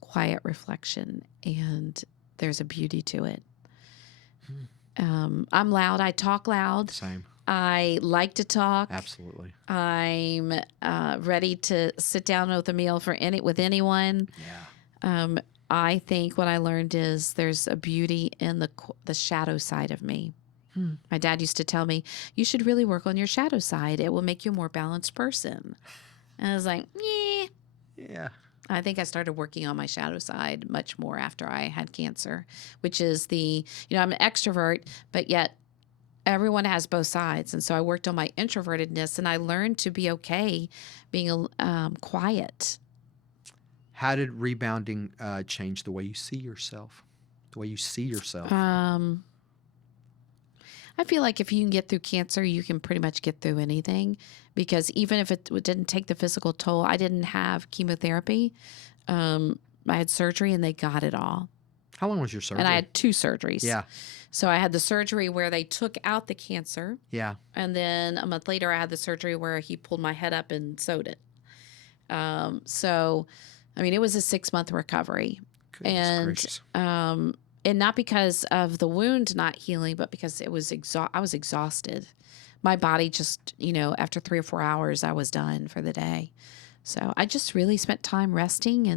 quiet reflection, and there's a beauty to it. I'm loud. I talk loud. Same. I like to talk. Absolutely. I'm ready to sit down with a meal with anyone. Yeah. I think what I learned is there's a beauty in the shadow side of me. My dad used to tell me, you should really work on your shadow side. It will make you a more balanced person. And I was like, yeah. I think I started working on my shadow side much more after I had cancer, which is I'm an extrovert, but yet everyone has both sides. And so I worked on my introvertedness, and I learned to be okay being quiet. How did rebounding change the way you see yourself? I feel like if you can get through cancer, you can pretty much get through anything, because even if it didn't take the physical toll, I didn't have chemotherapy. I had surgery, and they got it all. How long was your surgery? And I had 2 surgeries. Yeah. So I had the surgery where they took out the cancer. Yeah. And then a month later, I had the surgery where he pulled my head up and sewed it. It was a 6-month recovery. Goodness gracious. And not because of the wound not healing, but because I was exhausted. My body just, after 3 or 4 hours, I was done for the day. So I just really spent time resting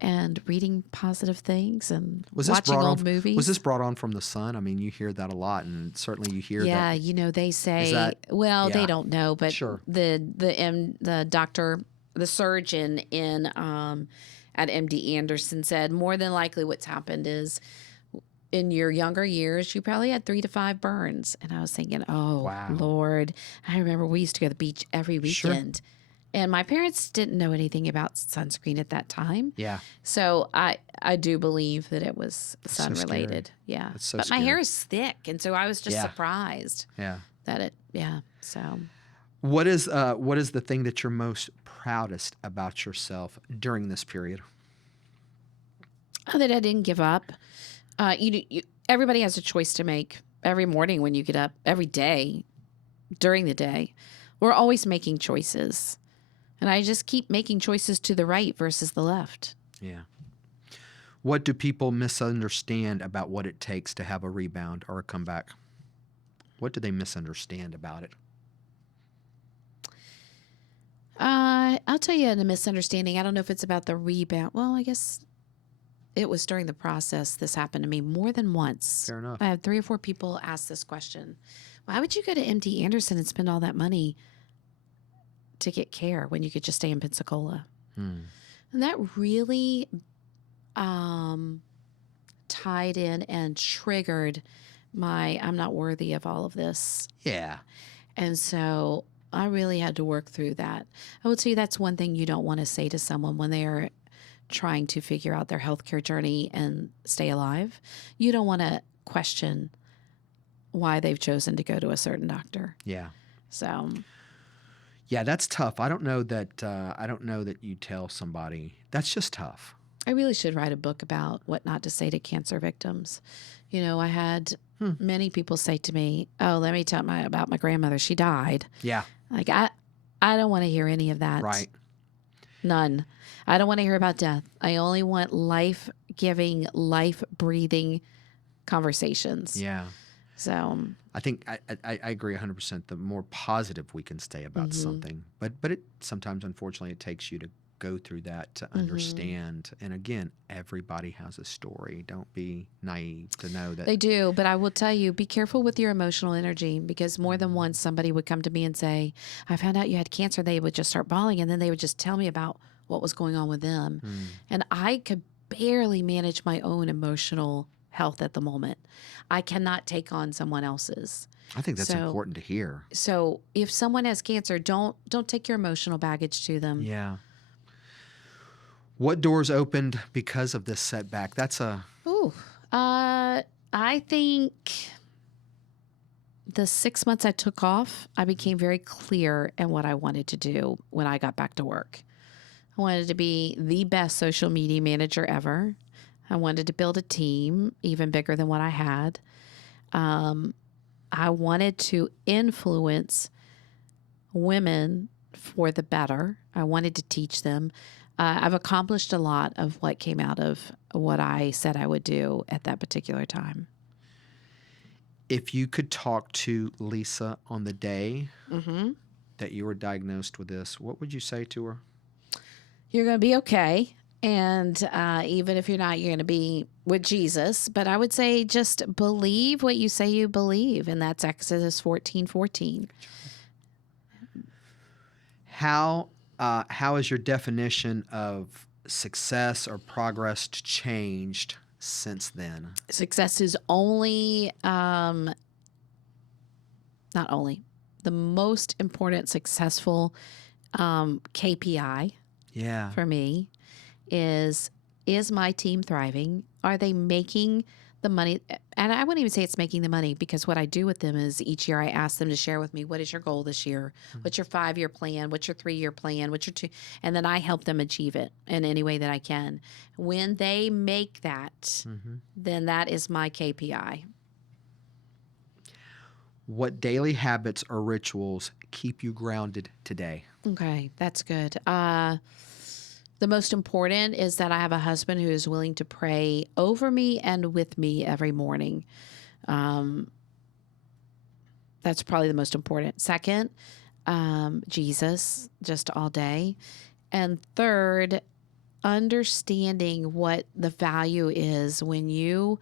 and reading positive things and watching old movies. Was this brought on from the sun? I mean, you hear that a lot, and certainly you hear that. Yeah, they say, they don't know, but sure. the doctor, the surgeon at MD Anderson said, more than likely what's happened is in your younger years, you probably had 3 to 5 burns. And I was thinking, oh, wow. Lord. I remember we used to go to the beach every weekend. Sure. And my parents didn't know anything about sunscreen at that time. Yeah. So I do believe that it was sun-related. Yeah. That's so but scary. My hair is thick, and so I was just surprised. Yeah. So. What is the thing that you're most proudest about yourself during this period? That I didn't give up. Everybody has a choice to make every morning when you get up, every day, during the day. We're always making choices. And I just keep making choices to the right versus the left. Yeah. What do people misunderstand about what it takes to have a rebound or a comeback? What do they misunderstand about it? I'll tell you the misunderstanding. I don't know if it's about the rebound. Well, I guess it was during the process. This happened to me more than once. Fair enough. I had 3 or 4 people ask this question. Why would you go to MD Anderson and spend all that money to get care when you could just stay in Pensacola? And that really tied in and triggered my I'm not worthy of all of this. Yeah. And so I really had to work through that. I would say that's one thing you don't want to say to someone when they are trying to figure out their healthcare journey and stay alive. You don't want to question why they've chosen to go to a certain doctor. Yeah. So, yeah, that's tough. I don't know that you tell somebody. That's just tough. I really should write a book about what not to say to cancer victims. You know, I had many people say to me, "Oh, let me tell about my grandmother. She died." Yeah. Like I don't want to hear any of that. Right. None. I don't want to hear about death. I only want life-giving, life-breathing conversations. Yeah. So I think I agree 100%. The more positive we can stay about something, but it sometimes, unfortunately, it takes you to go through that to understand. And again, everybody has a story. Don't be naive to know that they do. But I will tell you, be careful with your emotional energy, because more than once somebody would come to me and say, "I found out you had cancer." They would just start bawling, and then they would just tell me about what was going on with them. And I could barely manage my own emotional health at the moment. I cannot take on someone else's. I think that's important to hear. So if someone has cancer, don't take your emotional baggage to them. Yeah. What doors opened because of this setback? That's a... I think the 6 months I took off, I became very clear in what I wanted to do when I got back to work. I wanted to be the best social media manager ever. I wanted to build a team even bigger than what I had. I wanted to influence women for the better. I wanted to teach them. I've accomplished a lot of what came out of what I said I would do at that particular time. If you could talk to Lisa on the day that you were diagnosed with this, what would you say to her? You're going to be okay. And even if you're not, you're going to be with Jesus. But I would say just believe what you say you believe. And that's Exodus 14:14. How has your definition of success or progress changed since then? Success is only, not only, the most important successful KPI for me is my team thriving? Are they making the money? And I wouldn't even say it's making the money, because what I do with them is each year I ask them to share with me, what is your goal this year? What's your 5-year plan? What's your 3-year plan? What's your 2? And then I help them achieve it in any way that I can. When they make that, then that is my KPI. What daily habits or rituals keep you grounded today? Okay, that's good. The most important is that I have a husband who is willing to pray over me and with me every morning. That's probably the most important. Second, Jesus, just all day. And third, understanding what the value is when you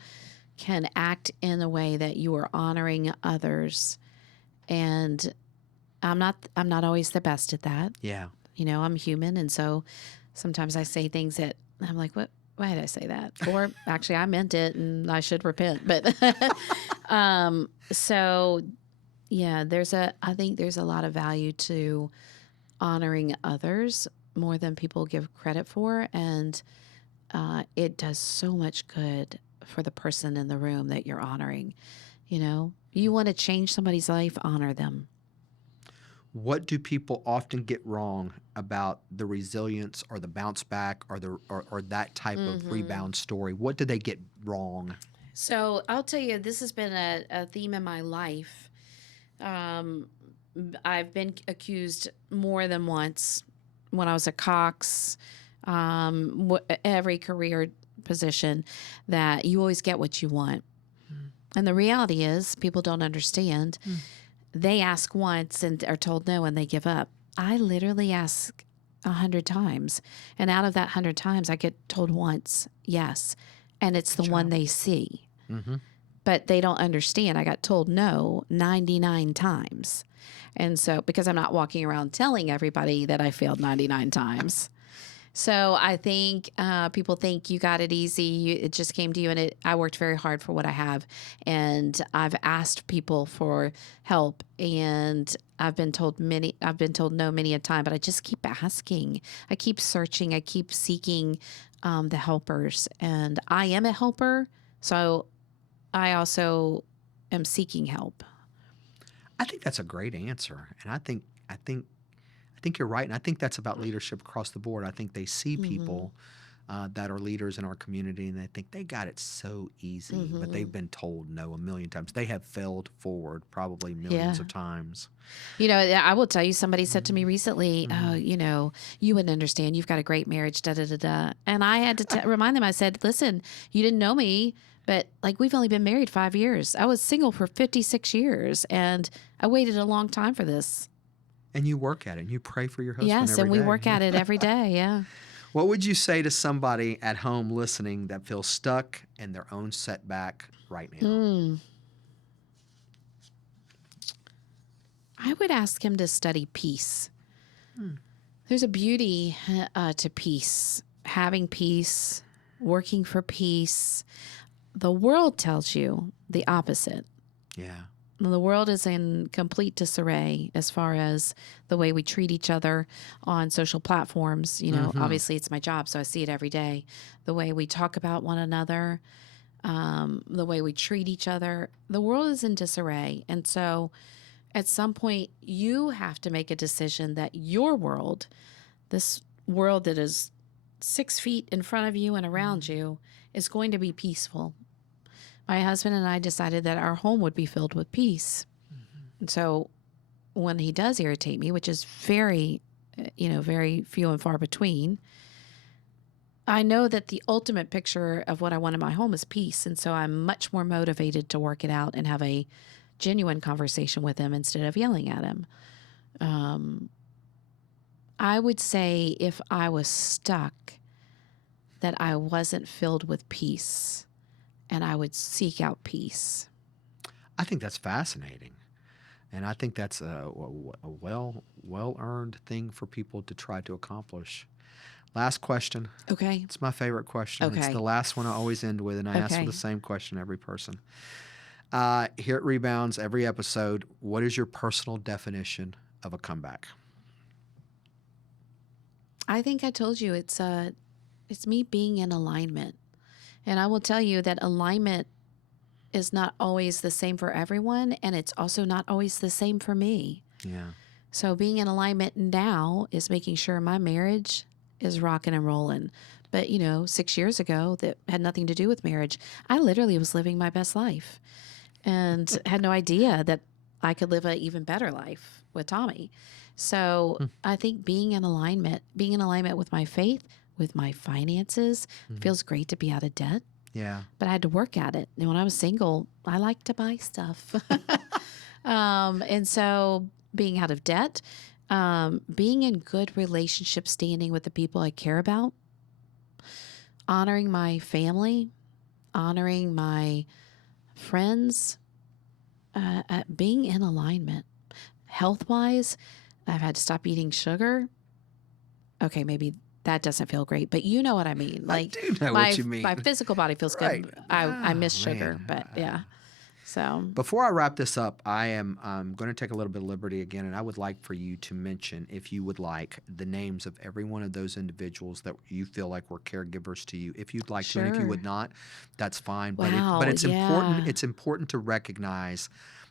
can act in a way that you are honoring others. And I'm not always the best at that. Yeah. You know, I'm human, and so sometimes I say things that I'm like, "What? Why did I say that?" Or actually, I meant it, and I should repent. But so yeah, I think there's a lot of value to honoring others more than people give credit for, and it does so much good for the person in the room that you're honoring. You know, you want to change somebody's life, honor them. What do people often get wrong about the resilience or the bounce back or that type of rebound story? What do they get wrong? So I'll tell you, this has been a theme in my life. I've been accused more than once when I was at Cox, every career position that you always get what you want. And the reality is people don't understand. They ask once and are told no and they give up. I literally ask 100 times. And out of that 100 times, I get told once yes. And it's the one they see. But they don't understand. I got told no 99 times. And so, because I'm not walking around telling everybody that I failed 99 times. So I think people think you got it easy. It just came to you, and I worked very hard for what I have, and I've asked people for help, and I've been told no many a time, but I just keep asking. I keep searching. I keep seeking the helpers, and I am a helper, so I also am seeking help. I think that's a great answer, and I think you're right, and I think that's about leadership across the board. I think they see people that are leaders in our community, and they think they got it so easy, but they've been told no a million times. They have failed forward probably millions of times. You know, I will tell you, somebody said to me recently, oh, you know, you wouldn't understand. You've got a great marriage, da-da-da-da. And I had to remind them, I said, listen, you didn't know me, but like we've only been married 5 years. I was single for 56 years, and I waited a long time for this. And you work at it, and you pray for your husband every day. Yes, and we work at it every day, yeah. What would you say to somebody at home listening that feels stuck in their own setback right now? I would ask him to study peace. There's a beauty to peace, having peace, working for peace. The world tells you the opposite. Yeah. The world is in complete disarray as far as the way we treat each other on social platforms. You know, obviously it's my job, so I see it every day. The way we talk about one another, the way we treat each other. The world is in disarray. And so at some point you have to make a decision that your world, this world that is 6 feet in front of you and around you, is going to be peaceful. My husband and I decided that our home would be filled with peace. And so when he does irritate me, which is very, very few and far between, I know that the ultimate picture of what I want in my home is peace. And so I'm much more motivated to work it out and have a genuine conversation with him instead of yelling at him. I would say if I was stuck, that I wasn't filled with peace, and I would seek out peace. I think that's fascinating. And I think that's a well-earned thing for people to try to accomplish. Last question. Okay. It's my favorite question. Okay. It's the last one I always end with, and I ask for the same question every person. Here at Rebounds, every episode, what is your personal definition of a comeback? I think I told you it's me being in alignment. And I will tell you that alignment is not always the same for everyone, and it's also not always the same for me. Yeah. So being in alignment now is making sure my marriage is rocking and rolling. But, 6 years ago, that had nothing to do with marriage. I literally was living my best life and had no idea that I could live an even better life with Tommy. So I think being in alignment with my faith, with my finances, feels great to be out of debt. Yeah. But I had to work at it. And when I was single, I liked to buy stuff. And so being out of debt, being in good relationship standing with the people I care about, honoring my family, honoring my friends, being in alignment. Health-wise, I've had to stop eating sugar. Okay, maybe that doesn't feel great, but you know what I mean. Like, I do know what you mean. My physical body feels good. I miss sugar, but yeah. So before I wrap this up, I'm going to take a little bit of liberty again, and I would like for you to mention, if you would like, the names of every one of those individuals that you feel like were caregivers to you. If you'd like to, and if you would not, that's fine. Wow, but it's important. It's important to recognize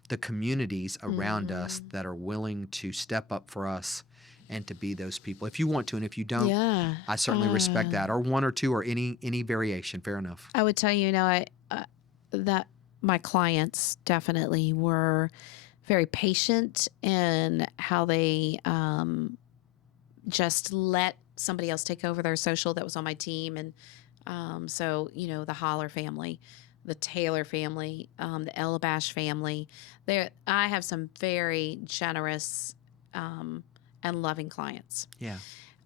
the communities around us that are willing to step up for us and to be those people. If you want to, and if you don't, I certainly respect that. Or one or two, or any variation. Fair enough. I would tell you, that my clients definitely were very patient in how they just let somebody else take over their social that was on my team, and So, the Holler family, the Taylor family, the Elabash family. I have some very generous and loving clients. Yeah.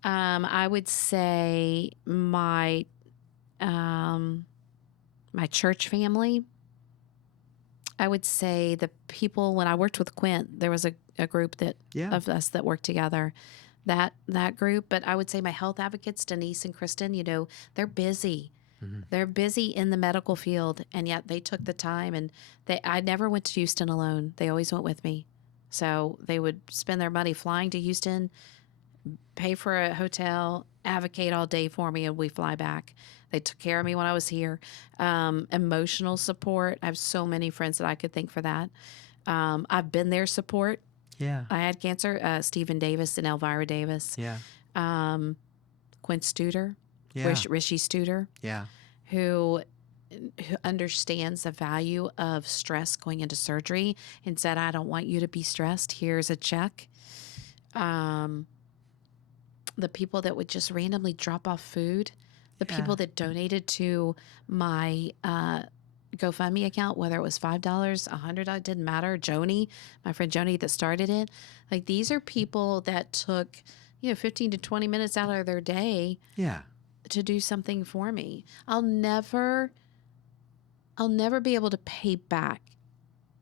I would say my church family. I would say the people, when I worked with Quint, there was a group of us that worked together, that group. But I would say my health advocates, Denise and Kristen, they're busy. Mm-hmm. They're busy in the medical field, and yet they took the time. And I never went to Houston alone. They always went with me. So they would spend their money flying to Houston, pay for a hotel, advocate all day for me, and we fly back. They took care of me when I was here. Emotional support. I have so many friends that I could thank for that. I've been their support. Yeah. I had cancer. Stephen Davis and Elvira Davis. Yeah. Quint Studer. Yeah. Rishi Studer. Yeah. Who understands the value of stress going into surgery and said, I don't want you to be stressed. Here's a check. The people that would just randomly drop off food. The people that donated to my GoFundMe account, whether it was $5, $100, it didn't matter. Joni, my friend Joni that started it. Like, these are people that took, 15 to 20 minutes out of their day to do something for me. I'll never be able to pay back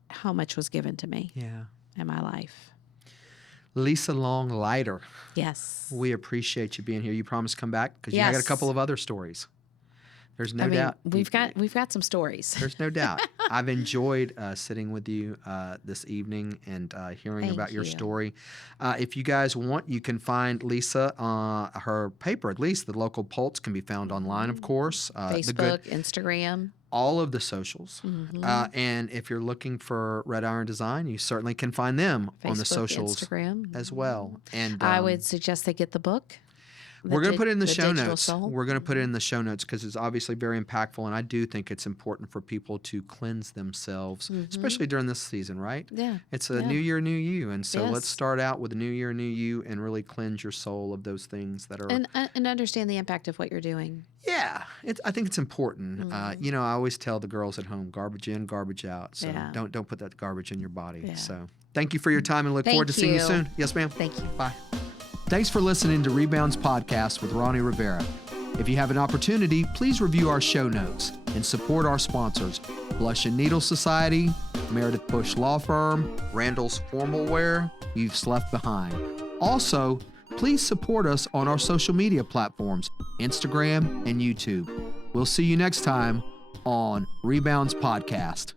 how much was given to me in my life. Lisa Long Lyter. Yes. We appreciate you being here. You promised to come back because I got a couple of other stories. There's no doubt. We've got some stories. There's no doubt. I've enjoyed sitting with you this evening and hearing about your story. If you guys want, you can find Lisa, her paper, at least the local Pulse, can be found online, of course. Facebook, Instagram. All of the socials. Mm-hmm. And if you're looking for Red Iron Design, you certainly can find them Facebook, on the socials, Instagram as well. And I would suggest they get the book. We're going to put it in the show notes. We're going to put it in the show notes because it's obviously very impactful, and I do think it's important for people to cleanse themselves, especially during this season, right? Yeah. It's a new year, new you, and so let's start out with a new year, new you, and really cleanse your soul of those things that are and understand the impact of what you're doing. Yeah, I think it's important. I always tell the girls at home, garbage in, garbage out. So don't put that garbage in your body. Yeah. So thank you for your time and look forward to seeing you soon. Yes, ma'am. Thank you. Bye. Thanks for listening to Rebounds Podcast with Ronnie Rivera. If you have an opportunity, please review our show notes and support our sponsors, Blush and Needle Society, Meredith Bush Law Firm, Randall's Formal Wear, Youths Left Behind. Also, please support us on our social media platforms, Instagram and YouTube. We'll see you next time on Rebounds Podcast.